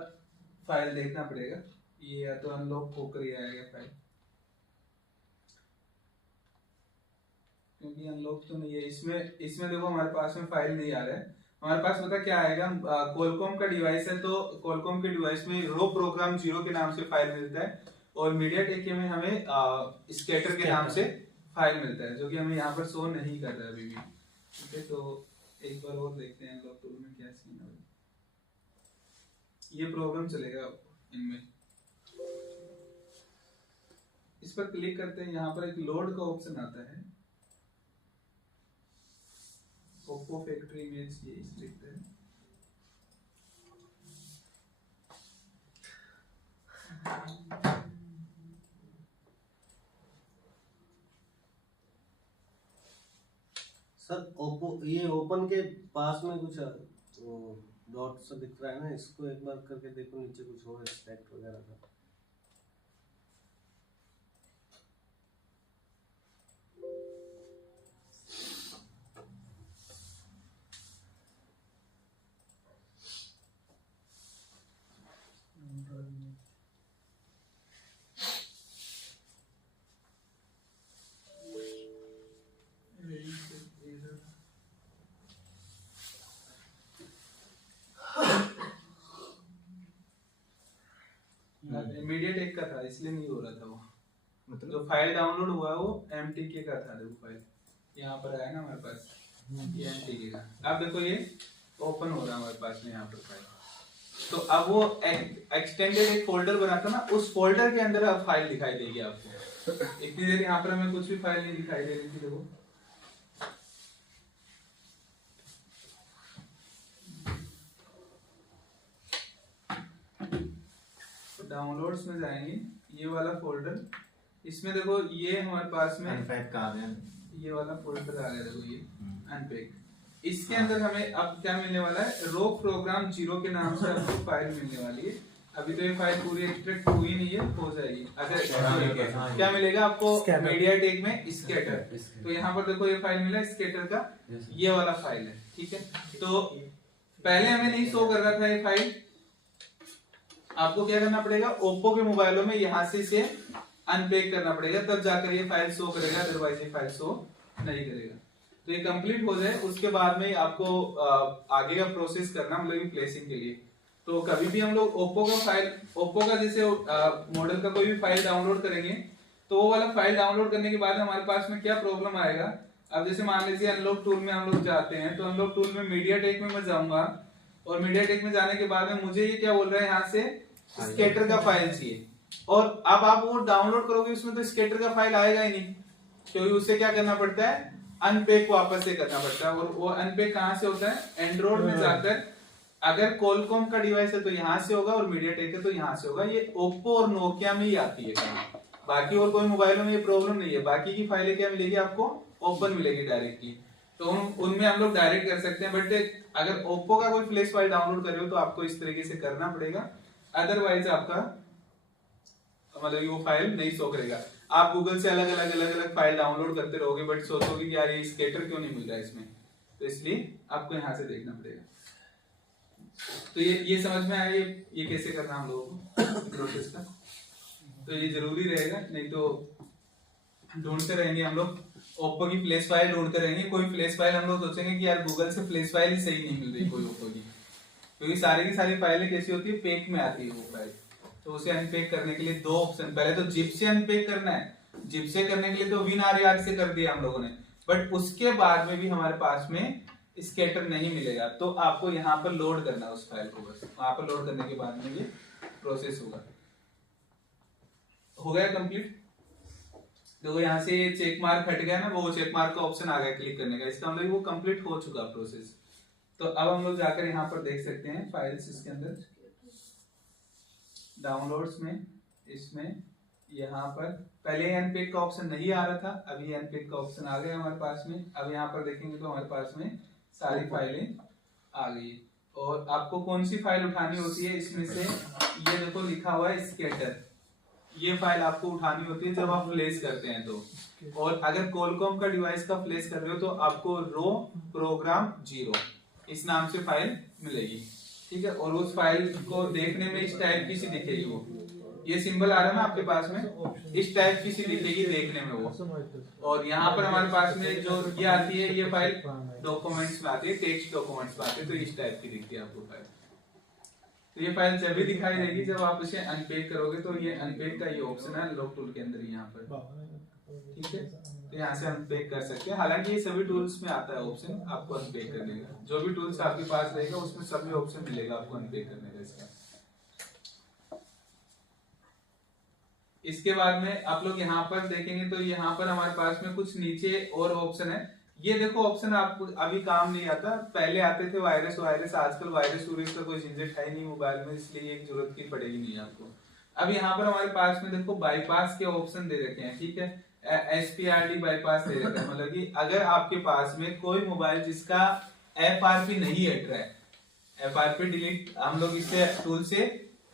फाइल देखना पड़ेगा, ये या तो अनलॉक होकर ही आएगा फाइल, क्योंकि अनलॉक तो नहीं है इसमें देखो हमारे पास में फाइल नहीं आ रहा है, हमारे पास पता क्या आएगा, कोलकॉम का डिवाइस है तो कोलकॉम के डिवाइस में रो प्रोग्राम 0 के नाम से फाइल मिलता है, और मीडियाटेक के में हमें स्केटर के नाम से फाइल मिलता है, जो कि हमें यहाँ पर शो नहीं कर रहा है अभी भी, ठीक है। तो एक बार और देखते हैं अनलॉक टूल में क्या सीन है, ये प्रोग्राम चलेगा इनमें, इस पर क्लिक करते हैं, यहाँ पर एक लोड का ऑप्शन आता है, ओप्पो फैक्ट्री इमेज ये लिखते हैं, सर ओप्पो ये ओपन के पास में कुछ डॉट सा दिख रहा है ना, इसको एक बार करके देखो, नीचे कुछ हो एक्सट्रैक्ट वगैरह का। मीडियाटेक का था इसलिए नहीं हो रहा था वो, मतलब जो फाइल डाउनलोड हुआ है वो एमटीके का था, देखो फाइल यहाँ पर आया ना हमारे पास, ये एमटीके का, अब देखो ये ओपन हो रहा है हमारे पास में यहाँ पर फाइल, तो अब वो एक्सटेंडेड एक फोल्डर बना था ना, उस फोल्डर के अंदर अब फाइल दिखाई देगी आपको, इतनी देर यहाँ पर हमें कुछ भी फाइल नहीं दिखाई दे रही थी, देखो डाउनलोड्स में जाएंगे, ये वाला फोल्डर, इसमें देखो ये हमारे पास में अनपैक का आ गया, ये वाला फोल्डर आ गया, देखो ये अनपैक, इसके अंदर हमें अब क्या मिलने वाला है, रो प्रोग्राम 0 के नाम से आपको फाइल मिलने वाली है। अभी तो ये फाइल पूरी एक्सट्रैक्ट हुई नहीं है, हो जाएगी। अगर क्या मिलेगा आपको मीडियाटेक में स्केटर, तो यहाँ पर देखो ये फाइल मिला स्केटर का, ये वाला फाइल है, ठीक है। तो पहले हमें नहीं शो कर रहा था ये फाइल, आपको क्या करना पड़ेगा, ओप्पो के मोबाइलों में यहाँ से इसे अनपैक करना पड़ेगा, तब जाकर ये फाइल शो करेगा, अदरवाइज ये फाइल शो नहीं करेगा। तो ये कंप्लीट हो जाए उसके बाद में आपको आगे का प्रोसेस करना, मतलब प्लेसिंग के लिए। तो कभी भी हम लोग ओप्पो का जैसे मॉडल का कोई भी फाइल डाउनलोड करेंगे, तो वो वाला फाइल डाउनलोड करने के बाद हमारे पास में क्या प्रॉब्लम आएगा, अब जैसे मान लीजिए अनलॉक टूल में हम लोग जाते हैं, तो अनलॉक टूल में मीडियाटेक में मैं जाऊंगा, और मीडियाटेक में जाने के बाद में मुझे ये क्या बोल रहा है, यहाँ से स्केटर का फाइल चाहिए, और अब आप वो डाउनलोड करोगे उसमें तो स्केटर का फाइल आएगा ही नहीं, क्योंकि उससे क्या करना पड़ता है, अनपेक वापस से करना पड़ता है। और वो अनपेक कहाँ से होता है, एंड्रॉइड में जाकर अगर कॉलकॉम का डिवाइस है तो यहाँ से होगा और मीडियाटेक है तो यहाँ से होगा। ये ओप्पो और नोकिया में ही आती है, बाकी और कोई मोबाइलों में ये प्रॉब्लम नहीं है। बाकी की फाइलें क्या मिलेगी आपको, ओपन मिलेगी डायरेक्टली, तो उनमें हम लोग डायरेक्ट कर सकते हैं। बट अगर ओप्पो का कोई फ्लैश फाइल डाउनलोड कर रहे हो तो आपको इस तरीके से करना पड़ेगा, अदरवाइज आपका मतलब वो फाइल नहीं शो करेगा। आप गूगल से अलग अलग फाइल डाउनलोड करते रहोगे बट सोचोगे कि यार ये स्केटर क्यों नहीं मिल रहा है इसमें, तो इसलिए आपको यहाँ से देखना पड़ेगा। तो ये समझ में आया ये कैसे करना हम लोगों को प्रोसेस का, तो ये जरूरी रहेगा, नहीं तो ढूंढते रहेंगे हम लोग ओप्पो की फ्लैश फाइल ढूंढते रहेंगे। कोई फ्लैश फाइल हम लोग सोचेंगे कि यार गूगल से फ्लैश फाइल ही सही नहीं मिल रही कोई ओप्पो की, क्योंकि सारी की सारी फाइलें कैसी होती है, पेक में आती है वो फाइल। तो उसे अनपेक करने के लिए दो ऑप्शन, पहले तो जिप से अनपेक करना है, जिप से करने के लिए तो WinRAR से कर दिया हम लोगों ने, बट उसके बाद में भी हमारे पास में स्केटर नहीं मिलेगा, तो आपको यहाँ पर लोड करना है उस फाइल को, बस वहां पर लोड करने के बाद में ये प्रोसेस होगा। हो गया कंप्लीट। देखो यहाँ से चेक मार्क हट गया ना, वो चेक मार्क का ऑप्शन आ गया क्लिक करने का, इसका मतलब वो कंप्लीट हो चुका प्रोसेस। तो अब हम लोग जाकर यहाँ पर देख सकते हैं फाइल्स, इसके अंदर डाउनलोड्स में, इसमें यहाँ पर पहले अनपेक का ऑप्शन नहीं आ रहा था, अभी अनपेक का ऑप्शन आ गया हमारे पास में। अब यहाँ पर देखेंगे तो हमारे पास में सारी फाइलें आ गई। और आपको कौन सी फाइल उठानी होती है इसमें से, ये देखो लिखा हुआ है स्केटर, ये फाइल आपको उठानी होती है जब आप फ्लैश करते हैं तो। और अगर कॉलकॉम का डिवाइस का फ्लैश कर रहे हो तो आपको रो प्रोग्राम 0 इस नाम से फाइल मिलेगी, ठीक है। और उस फाइल को देखने में इस टाइप की सी दिखेगी, वो ये सिंबल आ रहा है ना आपके पास में, इस टाइप की सी दिखेगी देखने में वो। और यहाँ पर हमारे पास में जो ये आती है, ये फाइल डॉक्यूमेंट्स में आती है, टेक्स्ट डॉक्यूमेंट्स में आती है, तो इस टाइप की दिखती है आपको फाइल। तो ये फाइल जब भी दिखाई देगी जब आप इसे अनपेक करोगे, तो ये अनपेक का ये ऑप्शन है लॉक टूल के अंदर यहाँ पर, ठीक है। तो यहाँ से अनपेक कर सकते हैं, हालांकि ये सभी टूल्स में आता है ऑप्शन आपको अनपेक करने का, जो भी टूल्स आपके पास रहेगा उसमें सभी ऑप्शन मिलेगा आपको अनपेक करने का इसका। इसके बाद में आप लोग यहाँ पर देखेंगे तो यहाँ पर हमारे पास में कुछ नीचे और ऑप्शन है। ये देखो ऑप्शन आपको अभी काम नहीं आता, पहले आते थे वायरस, आजकल वायरस का कोई झंझट है नहीं मोबाइल में, इसलिए एक जरूरत की पड़ेगी नहीं आपको। अब यहाँ पर हमारे पास में देखो बाईपास के ऑप्शन दे रखे हैं, ठीक है, SPRD बाईपास दे रखा है, मतलब कि अगर आपके पास में कोई मोबाइल जिसका FRP नहीं हट रहा है, FRP डिलीट हम लोग इससे टूल से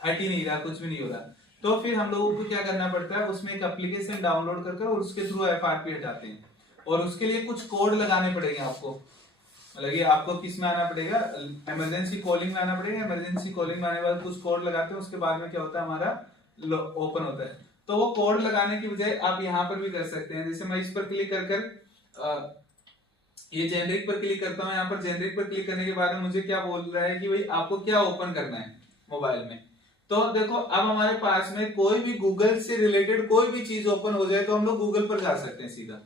हट ही नहीं रहा, कुछ भी नहीं हो रहा, तो फिर हम लोगों को क्या करना पड़ता है, उसमें एक एप्लीकेशन डाउनलोड करके और उसके थ्रू FRP हटाते हैं। और उसके लिए कुछ कोड लगाने पड़ेंगे आपको, मतलब कि आपको किस में आना पड़ेगा, इमरजेंसी कॉलिंग में आना पड़ेगा। इमरजेंसी कॉलिंग में आने के बाद कुछ कोड लगाते हैं, उसके बाद में क्या होता है हमारा ओपन होता है। तो वो कोड लगाने की बजाय आप यहाँ पर भी कर सकते हैं, जैसे मैं इस पर क्लिक कर ये जेनरिक पर क्लिक करता हूँ। यहाँ पर जेनरिक पर क्लिक करने के बाद में मुझे क्या बोल रहा है कि भाई आपको क्या ओपन करना है मोबाइल में। तो देखो अब हमारे पास में कोई भी गूगल से रिलेटेड कोई भी चीज ओपन हो जाए तो हम लोग गूगल पर जा सकते हैं सीधा,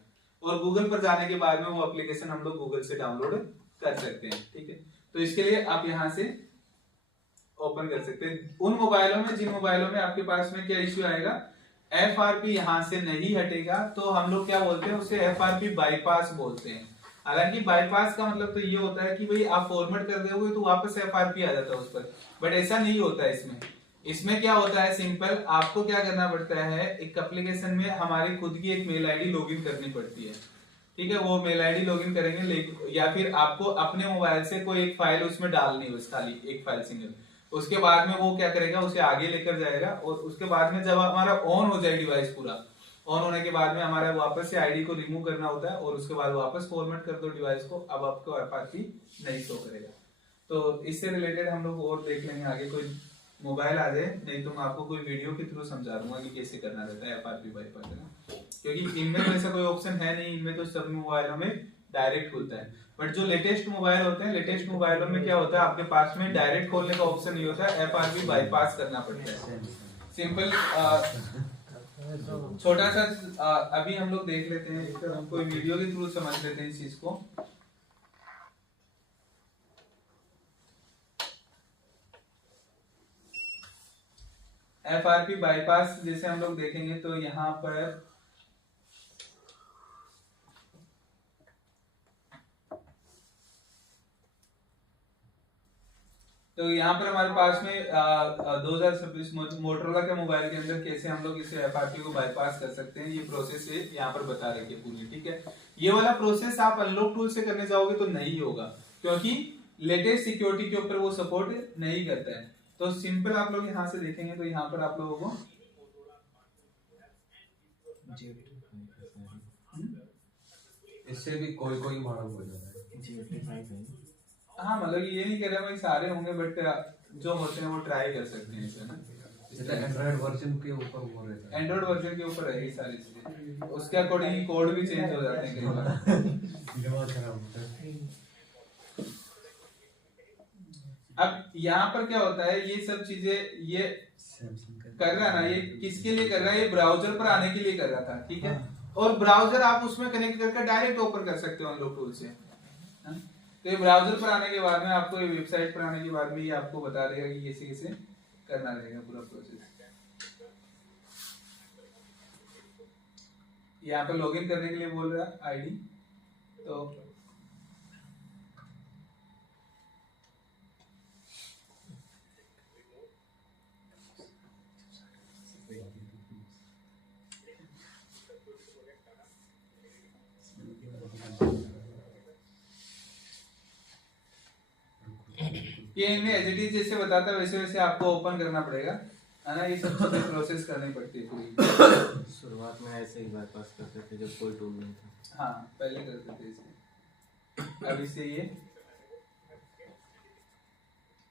और गूगल पर जाने के बाद में वो एप्लीकेशन हम लोग गूगल से डाउनलोड कर सकते हैं, ठीक है। तो इसके लिए आप यहाँ से ओपन कर सकते हैं उन मोबाइलों में जिन मोबाइलों में आपके पास में क्या इश्यू आएगा, FRP यहाँ से नहीं हटेगा, तो हम लोग क्या बोलते हैं उसे FRP बाईपास बोलते हैं। हालांकि बाईपास का मतलब तो ये होता है कि भाई आप फॉर्मेट कर दोगे तो वापस FRP आ जाता है उस पर, बट ऐसा नहीं होता है इसमें। इसमें क्या होता है, सिंपल आपको क्या करना पड़ता है, एक एप्लीकेशन में हमारी खुद की एक मेल आईडी लॉगिन करनी पड़ती है, ठीक है। वो मेल आईडी लॉगिन करेंगे, या फिर आपको अपने मोबाइल से कोई एक फाइल उसमें डालनी है, खाली एक फाइल सिंगल, उसके बाद में वो क्या करेगा उसे आगे लेकर जाएगा। और उसके बाद में जब हमारा ऑन हो जाए डिवाइस, पूरा ऑन होने के बाद में हमारा वापस से आईडी को रिमूव करना होता है, और उसके बाद वापस फॉर्मेट कर दो डिवाइस को, अब आपको FRP नहीं शो करेगा। तो इससे रिलेटेड हम लोग और देख लेंगे आगे, कोई मोबाइल आ जाए, नहीं तो मैं आपको कोई वीडियो के थ्रू समझा दूंगा कि कैसे करना रहता है FRP बाईपास, है ना, क्योंकि इनमें तो ऐसा कोई ऑप्शन है नहीं, इनमें तो सब मोबाइलों में डायरेक्ट खुलता है। बट जो लेटेस्ट मोबाइल होते हैं, लेटेस्ट मोबाइलों में क्या होता है, आपके पास में डायरेक्ट खोलने का ऑप्शन नहीं होता है, FRP बाईपास करना पड़ता है। सिंपल छोटा सा अभी हम लोग देख लेते हैं, हम कोई वीडियो के थ्रू समझ लेते हैं इस चीज को। FRP बाईपास जैसे हम लोग देखेंगे तो यहाँ पर तो यहाँ पर हमारे पास में 2026 मोटरोला के मोबाइल के अंदर कैसे हम लोग इसे एफआरपी को बाईपास कर सकते हैं, ये प्रोसेस है यहाँ पर बता रखी है पूरी, ठीक है। ये वाला प्रोसेस आप अनलॉक टूल से करने जाओगे तो नहीं होगा, क्योंकि लेटेस्ट सिक्योरिटी के ऊपर वो सपोर्ट नहीं करता है। तो सिंपल आप लोग यहाँ से देखेंगे तो यहाँ पर आप लोगों को इससे भी कोई कोई मॉडल हो जाता है। हाँ मतलब ये नहीं कह रहा भाई सारे होंगे, बट जो होते हैं वो ट्राई कर सकते हैं इसे ना। जैसे एंड्रॉइड वर्जन के ऊपर वो रहता है, एंड्रॉइड वर्जन के ऊपर रहेगी सारी चीजें, उसके अकॉर्डिंग कोड भी चेंज हो जाते हैं कई बार। दिमाग खराब होता है। अब यहाँ पर क्या होता है, ये सब चीजें ये कर रहा है ना, ये किसके लिए कर रहा है, ये ब्राउजर पर आने के लिए कर रहा था, ठीक है। और ब्राउजर आप उसमें कनेक्ट करके डायरेक्ट ओपन कर सकते हो अनलॉक टूल से। तो ये ब्राउजर पर आने के बाद में आपको, ये वेबसाइट पर आने के बाद में ये आपको बता देगा कि कैसे कैसे करना रहेगा पूरा प्रोसेस। यहाँ पर लॉगिन करने के लिए बोल रहा है आईडी, तो ये इनमें एज इट इज जैसे बताता है वैसे वैसे आपको ओपन करना पड़ेगा, है ना। ये सब चीजें प्रोसेस करनी पड़ती है पूरी। शुरुआत में ऐसे ही बाईपास करते थे जब कोई टूल नहीं था। हाँ पहले करते थे इसे। अब इसे ये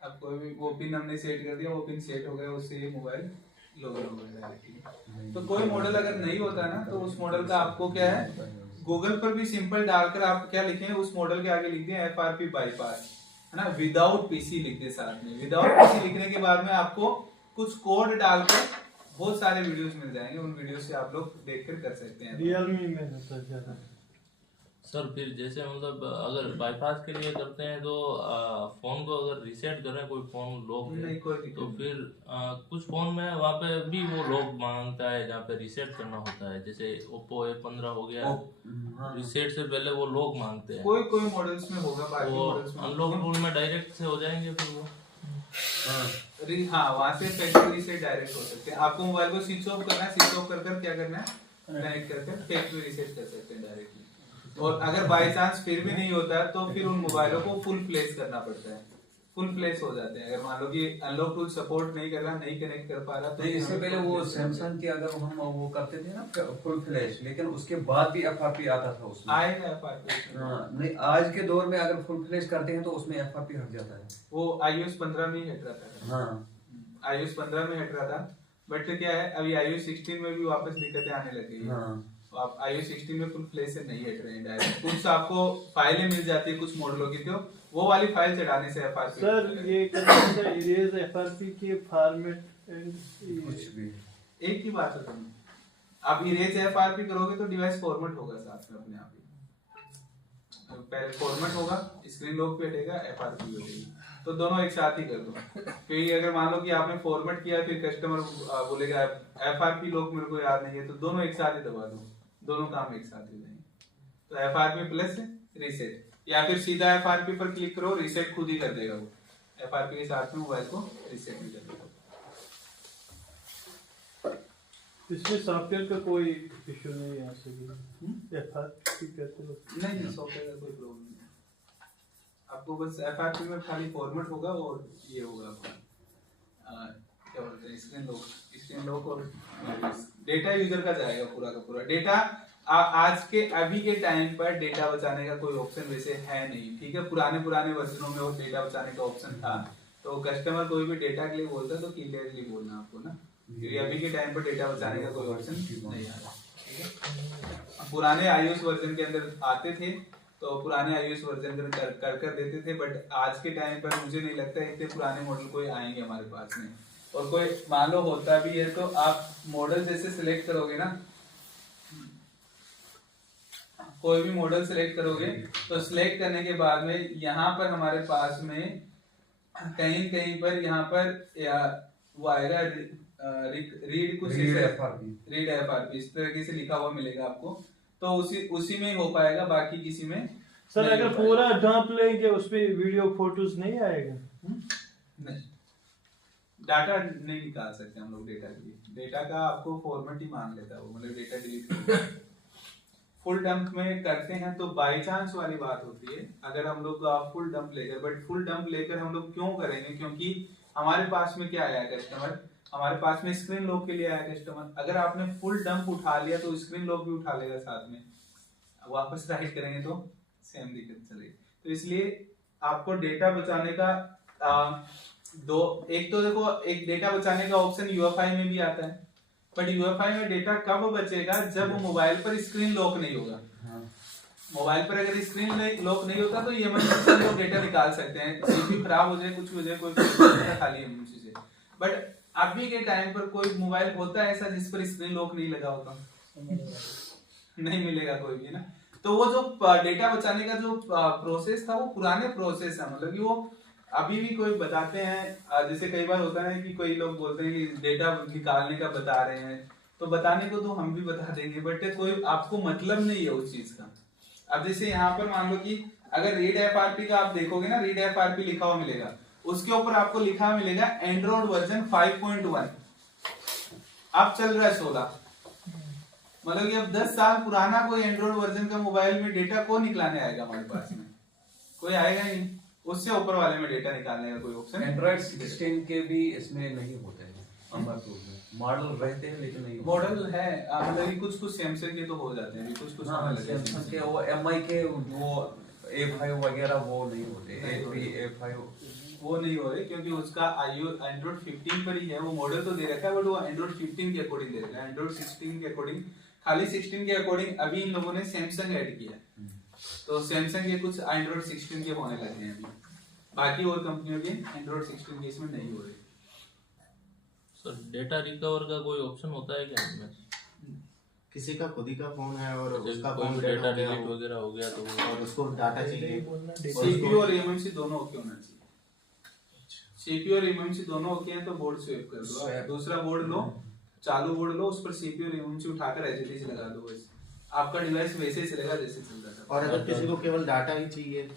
अब कोई भी वो पिन हमने सेट कर दिया, वो पिन सेट हो गया, उससे ये मोबाइल लॉगिन हो गया डायरेक्टली। तो कोई मॉडल अगर नहीं होता ना, तो उस मॉडल का आपको क्या है, गूगल पर भी सिंपल डालकर आप क्या लिखें, उस मॉडल के आगे लिख दें एफआरपी बाईपास, है ना, विदाउट पीसी लिख दे साथ में। विदाउट पीसी लिखने के बाद में आपको कुछ कोड डालकर बहुत सारे वीडियोस मिल जाएंगे, उन वीडियो से आप लोग देखकर कर सकते हैं। रियलमी में होता है ज्यादा। सर फिर जैसे मतलब अगर बाईपास के लिए करते हैं तो फोन को अगर रीसेट करें, कोई फोन लॉक नहीं कोई दिक्कत तो फिर कुछ फोन में वहाँ पे भी वो लॉक मांगता है जहाँ पे रीसेट करना होता है, जैसे ओप्पो A15 हो गया, रीसेट से पहले वो लॉक मांगते हैं। कोई कोई मॉडल्स में होगा, बाकी मॉडल्स में अनलॉक टूल में डायरेक्ट से हो जाएंगे फिर वो। हाँ वहाँ से फैक्ट्री से डायरेक्ट हो सकते हैं। आपको मोबाइल को स्विच ऑफ करना है, स्विच ऑफ कर क्या करना है, कनेक्ट करके फैक्ट्री रीसेट कर सकते हैं डायरेक्टली। और अगर बाय चांस फिर भी नहीं होता है तो फिर उन मोबाइलों को फुल फ्लैश करना पड़ता है, फुल फ्लैश हो जाते हैं। अगर मान लो कि अनलॉक टूल सपोर्ट नहीं कर रहा, नहीं कनेक्ट कर पा रहा, तो इससे पहले वो सैमसंग की अगर हम वो करते थे ना फुल फ्लैश, लेकिन उसके बाद भी एफआरपी आता था उसमें। आएगा एफआरपी। हाँ नहीं, आज के दौर में अगर फुल फ्लैश करते हैं तो उसमें एफआरपी हट जाता है। वो iOS 15 में ही हट रहा था। हाँ iOS 15 में हट रहा था, बट क्या है अभी iOS 16 में भी वापस दिक्कतें आने लगी है। हाँ तो आप iOS 16 में फुल फ्लैश से नहीं हट रहे हैं डायरेक्ट, कुछ आपको फाइलें मिल जाती है कुछ मॉडलों की, तो वो वाली फाइल चढ़ाने से एफआरपी। सर ये करना है इरेज एफआरपी के फॉर्मेट कुछ भी एक ही बात है, तुम आप इरेज एफआरपी करोगे तो डिवाइस फॉर्मेट होगा साथ में अपने आप ही। पहले फॉर्मेट होगा, स्क्रीन लॉक पे हटेगा, एफआरपी भी हटेगी, तो दोनों एक साथ ही कर दो। क्योंकि अगर मान लो कि आपने फॉर्मेट किया फिर कस्टमर बोलेगा एफआरपी लॉक मेरे को याद नहीं है, तो दोनों एक साथ ही दबा दो, दोनों काम एक साथ ही जाएंगे। तो एफआरपी प्लस रीसेट, या फिर सीधा एफआरपी पर क्लिक करो, रीसेट खुद ही कर देगा वो, एफआरपी के साथ में मोबाइल को रीसेट भी कर देगा। इसमें सॉफ्टवेयर का कोई इशू नहीं आ सकेगा एफआरपी करते वक्त। नहीं सॉफ्टवेयर का कोई प्रॉब्लम नहीं, आपको बस एफआरपी में खाली फॉर्मेट होगा और ये होगा आपका क्या बोलते हैं स्क्रीन लॉक और डेटा यूजर का जाएगा पूरा का पूरा डेटा। आज के अभी के टाइम पर डेटा बचाने का कोई ऑप्शन वैसे है नहीं, ठीक है। पुराने वर्जनों में वो डेटा बचाने का ऑप्शन था, तो कस्टमर कोई भी डेटा के लिए बोलता तो क्लियरली बोलना आपको ना, क्योंकि अभी के टाइम पर डेटा बचाने का कोई ऑप्शन नहीं आ रहा, ठीक है। पुराने iOS वर्जन के अंदर आते थे तो पुराने iOS वर्जन कर देते थे, बट आज के टाइम पर मुझे नहीं लगता इतने पुराने मॉडल कोई आएंगे हमारे पास में। और कोई मान लो होता भी है तो आप मॉडल जैसे सिलेक्ट करोगे ना, कोई भी मॉडल सिलेक्ट करोगे तो सिलेक्ट करने के बाद में यहाँ पर हमारे पास में कहीं पर यहाँ पर वो आएगा रीड कुछ रीड एफआरपी इस तरीके से लिखा हुआ मिलेगा आपको, तो उसी में हो पाएगा, बाकी किसी में सर अगर पूरा डंप लेंगे उसमें वीडियो फोटोज नहीं आएगा? नहीं, डाटा नहीं निकाल सकते हम लोग डेटा के लिए। डेटा का आपको फॉर्मेट ही मान लेता है वो, मतलब डेटा डिलीट फुल डंप में करते हैं तो बाय चांस वाली बात होती है। अगर हम लोग फुल डंप लेकर, बट फुल डंप लेकर हम लोग क्यों करेंगे, क्योंकि हमारे पास में क्या आया कस्टमर, हमारे पास में स्क्रीन लॉक के लिए आया कस्टमर। अगर आपने फुल डंप उठा लिया तो स्क्रीन लॉक भी उठा लेगा साथ में, वापस राइट करेंगे तो सेम दिक्कत चलेगी। तो इसलिए आपको डेटा बचाने का एक तो देखो, एक डेटा बचाने का ऑप्शन यूएफआई में भी आता है, बट यूएफआई में डेटा कब बचेगा, जब मोबाइल पर स्क्रीन लॉक नहीं होगा। मोबाइल पर अगर स्क्रीन लॉक नहीं होता तो इमरजेंसी लोग डेटा निकाल सकते हैं, सीपीयू खराब हो जाए, कुछ हो जाए, कोई खाली इमरजेंसी से। बट अभी के टाइम पर कोई मोबाइल होता है ऐसा जिस पर स्क्रीन लॉक नहीं लगा होता, नहीं मिलेगा कोई भी ना। तो वो जो डेटा बचाने का जो प्रोसेस था वो पुराने प्रोसेस है, मतलब कि वो अभी भी कोई बताते हैं, जैसे कई बार होता है कि कोई लोग बोलते हैं कि डेटा निकालने का बता रहे हैं, तो बताने को तो हम भी बता देंगे, बट कोई आपको मतलब नहीं है उस चीज का। अब जैसे यहाँ पर मान लो कि अगर रीड एफआरपी का आप देखोगे ना, रीड एफआरपी लिखा हुआ मिलेगा, उसके ऊपर आपको लिखा मिलेगा एंड्रॉइड वर्जन 5.1, अब चल रहा है 16, मतलब कि अब 10 साल पुराना कोई एंड्रॉइड वर्जन का मोबाइल में डेटा कौन निकलाने आएगा हमारे पास में, कोई आएगा नहीं। उससे ऊपर वाले में डेटा निकालने का कोई ऑप्शन, एंड्रॉइड 16 के भी इसमें नहीं होते हैं, मॉडल रहते हैं लेकिन नहीं मॉडल है, मतलब कुछ कुछ सैमसंग के तो हो जाते हैं, कुछ कुछ सैमसंग के वो एमआई के वो A5 वगैरह वो नहीं होते, A3 A5 वो नहीं हो रहे, क्योंकि उसका एंड्रॉइड 15 पर ही है, वो मॉडल तो दे रखा है, बट वो एंड्रॉइड 15 के अकॉर्डिंग दे रखा है। एंड्रॉइड 16 के अकॉर्डिंग, खाली 16 के अकॉर्डिंग अभी इन लोगों ने सैमसंग ऐड किया, तो सैमसंग के कुछ एंड्रॉइड 16 के होने लगे हैं अभी, बाकी और कंपनियों के एंड्रॉइड 16 के इसमें नहीं हो रहे। सर डेटा रिकवर का कोई ऑप्शन होता है क्या इसमें? किसी का खुद ही का फोन है और उसका कोई फोन डेटा डिलीट वगैरह हो गया तो और उसको डाटा चाहिए, सीपीयू और एमएमसी दोनों ओके होना चाहिए। सीपीयू और एमएमसी दोनों ओके हैं तो बोर्ड स्वैप कर दो, दूसरा बोर्ड लो, चालू बोर्ड लो, उस पर सीपीयू और एमएमसी उठाकर एचडीसी लगा दो, बस आपका डिवाइस वैसे ही चलेगा जैसे चल रहा था। और अगर किसी को केवल डाटा ही चाहिए,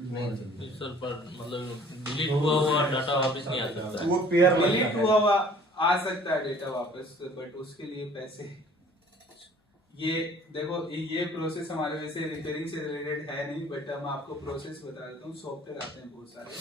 नहीं चाहिए सर, पर मतलब डिलीट हुआ डाटा वापस नहीं आ सकता, वो पेयर डिलीट हुआ आ सकता है डेटा वापस, बट उसके लिए पैसे। ये देखो, ये प्रोसेस हमारे वैसे रिपेयरिंग से रिलेटेड है नहीं, बट हम आपको प्रोसेस बता देता हूँ। सॉफ्टवेयर आते हैं बहुत सारे,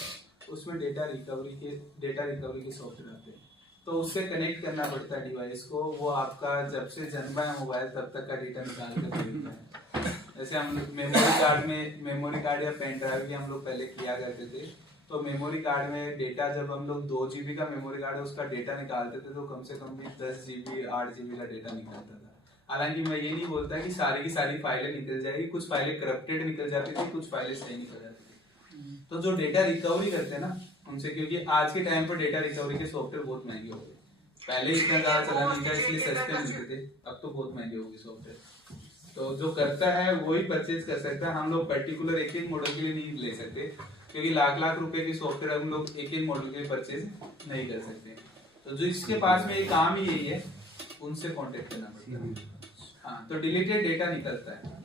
उसमें डेटा रिकवरी के सॉफ्टवेयर आते हैं, तो उससे कनेक्ट करना पड़ता है डिवाइस को। वो आपका जब से जन्मा है मोबाइल तब तक का डेटा निकाल कर देता है। जैसे हम मेमोरी कार्ड या पेन ड्राइव की हम लोग पहले किया करते थे, तो मेमोरी कार्ड में डेटा, जब हम लोग 2 GB का मेमोरी कार्ड है उसका डेटा निकालते थे, तो कम से कम भी 10 GB 8 GB का डेटा निकलता था। हालांकि मैं ये नहीं बोलता कि सारी की सारी फाइलें निकल जाएगी, कुछ फाइलें करप्टेड निकल जाती थी, कुछ फाइलें सही निकल जाती थी। तो जो डेटा रिकवरी करते हैं ना उनसे, क्योंकि आज के टाइम पर डेटा रिकवरी के सॉफ्टवेयर बहुत महंगे हो गए, पहले इतना ज्यादा चला नहीं था इसलिए सस्ते मिलते थे, अब तो बहुत महंगे हो गए सॉफ्टवेयर। तो जो करता है वही परचेज कर सकता है, हम लोग पर्टिकुलर एक एक मॉडल के लिए नहीं ले सकते, क्योंकि लाख रुपए की सॉफ्टवेयर हम लोग एक एक मॉडल के लिए परचेज नहीं कर सकते। तो जो इसके पास में ये काम ही यही है, उनसे कांटेक्ट करना पड़ता है। हाँ, तो डिलीटेड डेटा निकलता है,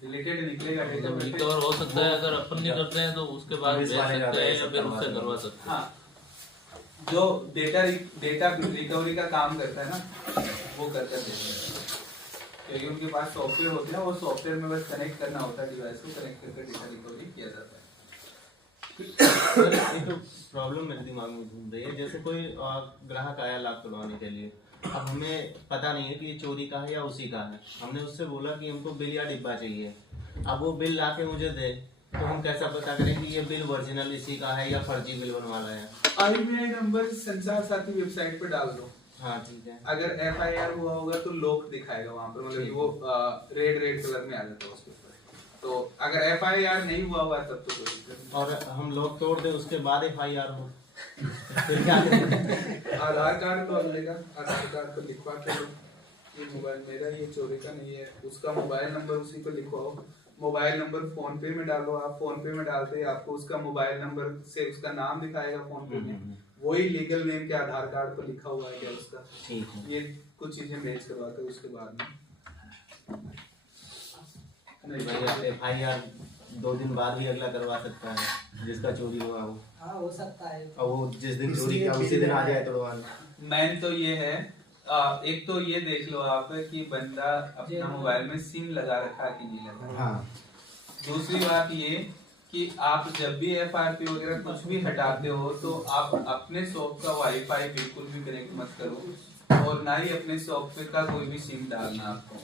डिलीटेड निकलेगा डेटा, रिकवर हो सकता है। अगर अपन नहीं करते हैं तो उसके बाद भेज सकते हैं या फिर उससे करवा सकते हैं। हाँ, जो डेटा रिकवरी का काम करता है ना, वो करता है, क्योंकि उनके पास सॉफ्टवेयर होते हैं, वो सॉफ्टवेयर में बस कनेक्ट करना होता है, डिवाइस को कनेक्ट करके डेटा रिकवरी किया जाता है। एक प्रॉब्लम मेरे दिमाग में घूम रही है, जैसे कोई ग्राहक आया लाभ तोड़वाने के लिए, अब हमें पता नहीं है कि ये चोरी का है या उसी का है, हमने उससे बोला कि हमको बिल या डिब्बा चाहिए, अब वो बिल लाके मुझे दे, तो हम कैसा पता करें कि ये बिल ओरिजिनल इसी का है या फर्जी बिल बनवा रहे हैं? IMEI नंबर संचार साथी वेबसाइट पर डाल दो। हाँ ठीक है। अगर FIR हुआ होगा तो लॉक दिखाएगा वहाँ पर, मतलब वो रेड कलर में आ जाता है उसके ऊपर। तो अगर FIR नहीं हुआ हुआ तब तो कोई दिक्कत नहीं। और हम लोग तोड़ दे उसके बाद FIR हो आधार कार्ड तो मिलेगा, आधार कार्ड पर लिखवा के लो ये मोबाइल मेरा, ये चोरी का नहीं है, उसका मोबाइल नंबर उसी पर लिखवाओ। मोबाइल नंबर फोन पे में डालो, आप फोन पे में डालते ही आपको उसका मोबाइल नंबर से उसका नाम दिखाएगा फोन पे में, वही लीगल नेम के आधार कार्ड पर लिखा हुआ है क्या उसका। ठीक है। ये कुछ चीजें मैच करवाते हैं उसके बाद में FIR 2 दिन बाद भी अगला करवा सकता है जिसका चोरी हुआ वो। हाँ हो सकता है। और वो जिस दिन चोरी किया उसी दिन आ जाए तोड़वाने। मेन तो ये है, एक तो ये देख लो आप कि बंदा अपना मोबाइल में सिम लगा रखा कि नहीं लगा। हाँ। दूसरी बात ये कि आप जब भी FRP वगैरह कुछ भी हटाते हो तो आप अपने शॉप का वाईफाई बिल्कुल भी कनेक्ट मत करो और ना ही अपने शॉप पे का कोई भी सिम डालना। आपको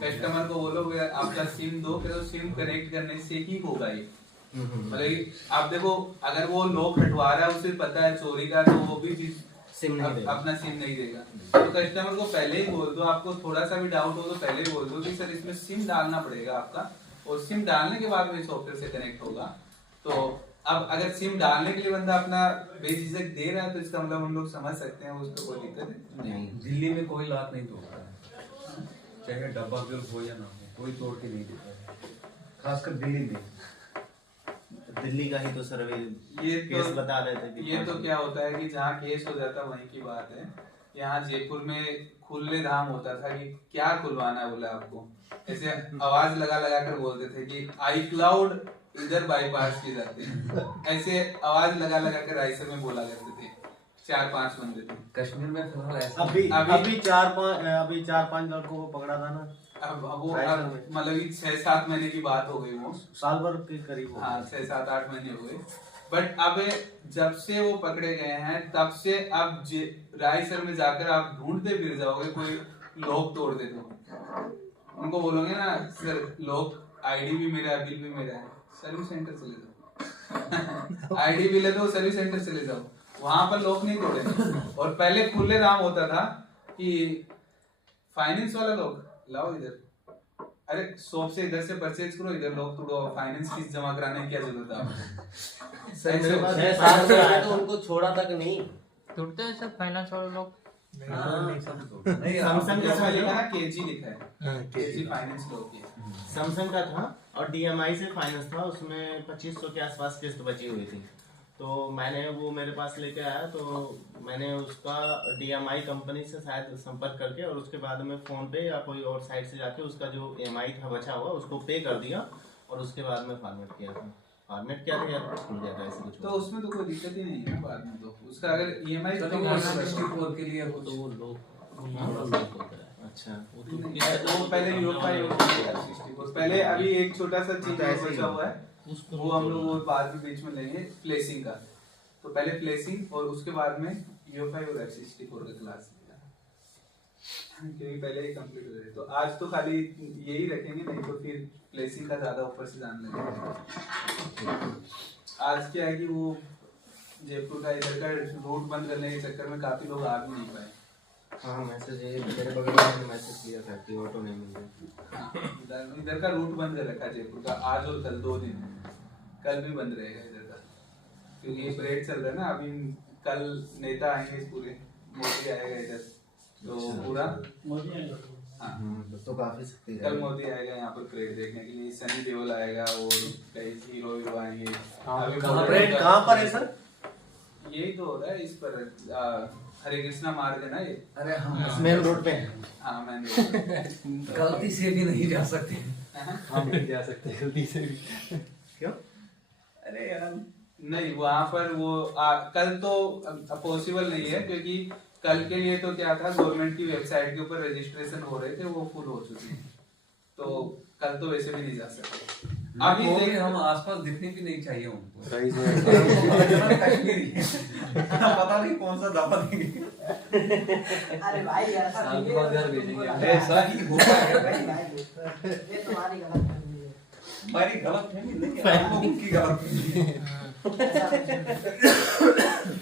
कस्टमर को बोलो आपका सिम दो, तो सिम कनेक्ट करने से ही होगा ये। मतलब आप देखो, अगर वो लोग हटवा रहा है उसे पता है चोरी का, तो वो भी सिम नहीं देगा, अपना सिम नहीं देगा। तो कस्टमर को पहले ही बोल दो, आपको थोड़ा सा भी डाउट हो तो पहले ही बोल दो कि सर इसमें सिम डालना पड़ेगा आपका, और सिम डालने के बाद में सॉफ्टवेयर से कनेक्ट होगा। तो अब अगर सिम डालने के लिए बंदा अपना बेझिझक दे रहा है तो इसका मतलब हम लोग समझ सकते हैं, उसको कोई दिक्कत नहीं। दिल्ली में कोई लात नहीं तोड़ता है, चाहे डब्बा बिल हो या ना हो, कोई तोड़ के नहीं देता है, खासकर दिल्ली में। दिल्ली का ही तो सर्वे ये केस तो बता रहे थे कि ये तो क्या होता है कि जहाँ केस हो जाता है वहीं की बात है। यहाँ जयपुर में खुले धाम होता था कि क्या खुलवाना बोला आपको, ऐसे आवाज लगा लगा कर बोलते थे कि iCloud इधर बाईपास किए जाते हैं, ऐसे आवाज लगा लगा कर राइसर में बोला करते थे। 4-5 बंदे थे कश्मीर में फिलहाल ऐसा अभी 4-5 लड़कों को पकड़ा था ना। अब वो मतलब 6-7 महीने की बात हो गई, वो साल भर के करीब। हाँ 6-7-8 महीने हो गए। बट अब जब से वो पकड़े गए हैं तब से अब रायसर में जाकर आप ढूंढते फिर जाओगे कोई लोग तोड़ दे तो उनको बोलोगे ना सर लोग आईडी भी मेरा है, बिल भी मेरा है, सर्विस सेंटर चले जाओ। आईडी बिल है तो सर्विस सेंटर चले जाओ, वहां पर लोग नहीं तोड़े। और पहले खुले दाम होता था कि फाइनेंस वाला लोग लाओ इधर, अरे शॉप से इधर से परचेज करो, इधर लोग तोड़ो, फाइनेंस फीस जमा कराने की क्या जरूरत है आपको। 6-7 से आए तो उनको छोड़ा तक नहीं टूटते हैं सब फाइनेंस वाले लोग। सैमसंग का लिखा ना केजी लिखा है, केजी फाइनेंस लोग की। सैमसंग का था और DMI से फाइनेंस था, उसमें 2500 के आसपास किस्त बची हुई थी। तो मैंने वो मेरे पास लेके आया तो मैंने उसका DMI कंपनी से शायद संपर्क करके और उसके बाद में फोन पे या कोई और साइट से जाके उसका जो EMI था बचा हुआ उसको पे कर दिया और उसके बाद में फॉर्मेट किया था। फॉर्मेट क्या था यार, खुल जाता है ऐसे कुछ। तो उसमें तो कोई दिक्कत ही नहीं है बाद में, तो उसका अगर EMI के लिए वो तो वो लोग होता है। अच्छा वो पहले यूरोपाई पहले अभी एक छोटा सा चीज बचा हुआ है, वो हम लोग वो बाद में बीच में लेंगे प्लेसिंग का। तो पहले प्लेसिंग और उसके बाद में UFI और F64 का क्लास, क्योंकि पहले ही कंप्लीट हो जाए। तो आज तो खाली यही रखेंगे, नहीं तो फिर प्लेसिंग का ज्यादा ऊपर से जाने लगेगा। आज क्या है कि वो जयपुर का इधर का रूट बंद करने के चक्कर में काफी लोग आ भी नहीं पाए। हाँ मैसेज मेरे बगल में मैसेज किया था कि ऑटो नहीं मिल रहा। इधर का रूट बंद कर रखा जयपुर का आज और कल 2 दिन, कल भी बंद रहेगा इधर का, क्योंकि ये परेड चल रहा है ना अभी। कल नेता आएंगे पूरे, मोदी आएगा इधर तो पूरा तो काफी सकती है। कल मोदी आएगा यहाँ पर परेड देखने के लिए, सनी देओल आएगा और कई हीरो आएंगे। परेड कहाँ पर है सर? यही तो हो रहा है इस पर हरे कृष्णा मार्ग है ना ये। अरे हम मेन रोड पे। हाँ मेन रोड गलती से भी नहीं जा सकते, हम नहीं जा सकते गलती से भी। क्यों? अरे यार नहीं, वहाँ पर वो कल तो पॉसिबल नहीं है, क्योंकि कल के लिए तो क्या था, गवर्नमेंट की वेबसाइट के ऊपर रजिस्ट्रेशन हो रहे थे, वो फुल हो चुके हैं, तो कल तो वैसे भी नहीं जा सकते। अभी हम आसपास दिखने भी नहीं चाहिए उनको। कश्मीरी पता नहीं कौन सा दफा देंगे। अरे भाई ऐसा नहीं है, घर भेजेंगे ऐसा ही होता है भाई। ये तुम्हारी गलतफहमी है। हमारी गलतफहमी नहीं है, आप लोगों की गलतफहमी है।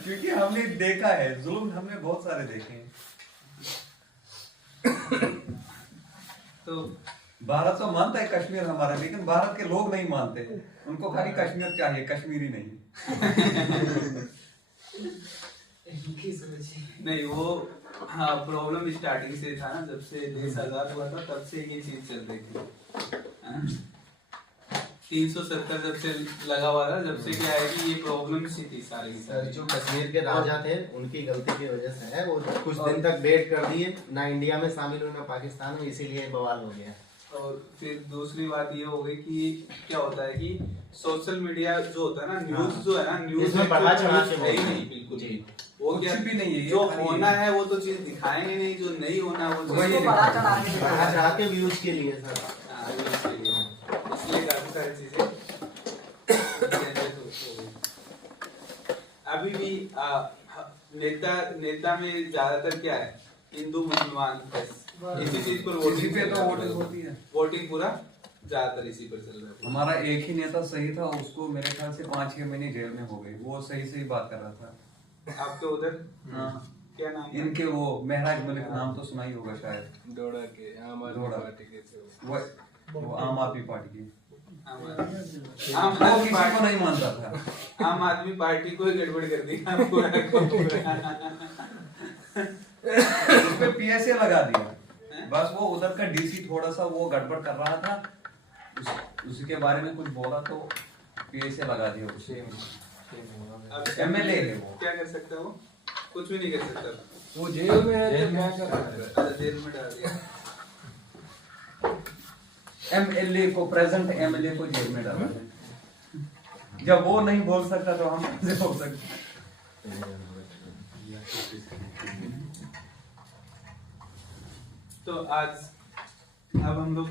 क्योंकि हमने देखा है जुल्म, हमने बहुत सारे देखे हैं। तो भारत तो मानता है कश्मीर हमारा, लेकिन भारत के लोग नहीं मानते, उनको खाली कश्मीर चाहिए, कश्मीरी नहीं। नहीं वो हाँ प्रॉब्लम स्टार्टिंग से था ना, जब से देश आजाद हुआ था तब से ये चीज चल रही थी। 370 जब से लगा हुआ था, जब से क्या है कि ये प्रॉब्लम सी थी सारी की सारी। जो कश्मीर के राजा थे उनकी गलती की वजह से है, वो कुछ दिन तक वेट कर दिए, ना इंडिया में शामिल हुए ना पाकिस्तान में, इसीलिए बवाल हो गया। और फिर दूसरी बात ये हो गई कि क्या होता है कि सोशल मीडिया जो होता है ना, न्यूज जो है ना, न्यूज इसमें बढ़ा चढ़ा के है ही नहीं बिल्कुल जी। भी। वो क्या कुछ भी नहीं है, ये जो खाली होना है वो तो चीज दिखाएंगे नहीं, जो नहीं होना वो चीज वही बढ़ा चढ़ा के व्यूज के लिए सर। हाँ, इसके लिए। इसलिए काफी सारी चीजें generate हो गई। अभी भी नेता में ज्यादातर क्या है, हिंदू मुसलमान बस इसी चीज पर इसी पे तो वोटिंग होती है। वोटिंग पूरा ज्यादातर इसी पर चल रहा है। हमारा एक ही नेता सही था, उसको मेरे ख्याल से 5-6 महीने जेल में हो गई। वो सही सही बात कर रहा था। आपके उधर हाँ, क्या नाम है? इनके वो महराज मलिक, नाम तो सुना ही होगा शायद। डोडा के आम आदमी डोडा। पार्टी के थे वो आम आदमी पार्टी की। आम वो आदमी किसी को पार्टी, नहीं मानता था। आम आदमी पार्टी को ही गड़बड़ कर दिया पूरा को पूरा। उस पे पीएसए लगा दिया। बस वो उधर का डीसी थोड़ा सा वो गड़बड़ कर रहा था, उसके बारे में कुछ बोला तो पीएसए लगा दिया उसे। अब एमएलए है वो। क्या कर सकता है वो? कुछ भी नहीं कर सकता। वो जेल में है तो क्या कर रहा है? अच्छा, जेल में डाल दिया। एमएलए को, प्रेजेंट एमएलए को जेल में डाला है। जब वो नहीं बोल सकता तो हम कैसे बोल सकते? तो आज अब हम लोग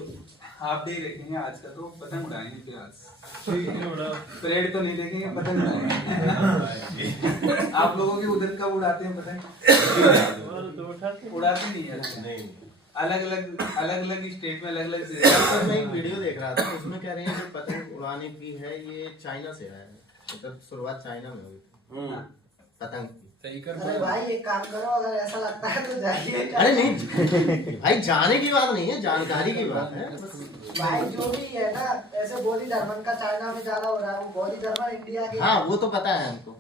हाफ डे देखेंगे आज का, तो पतंग उड़ाएंगे फिर आज। परेड तो नहीं देखेंगे, पतंग उड़ाएंगे। आप लोगों के उधर कब उड़ाते हैं पतंग? उड़ाते नहीं है। अलग अलग स्टेट में अलग अलग। सर मैं एक वीडियो देख रहा था, उसमें कह रहे हैं जो पतंग उड़ाने की है ये चाइना से आया है, मतलब शुरुआत चाइना में हुई थी पतंग की। अरे भाई एक काम करो, अगर ऐसा लगता है तो जाइए। अरे नहीं भाई, जाने की बात नहीं है, जानकारी की बात है। भाई जो भी है ना, ऐसे बोली धर्मन का चाइना में ज्यादा हो रहा है, वो बोली धर्मन इंडिया के। हाँ वो तो पता है हमको।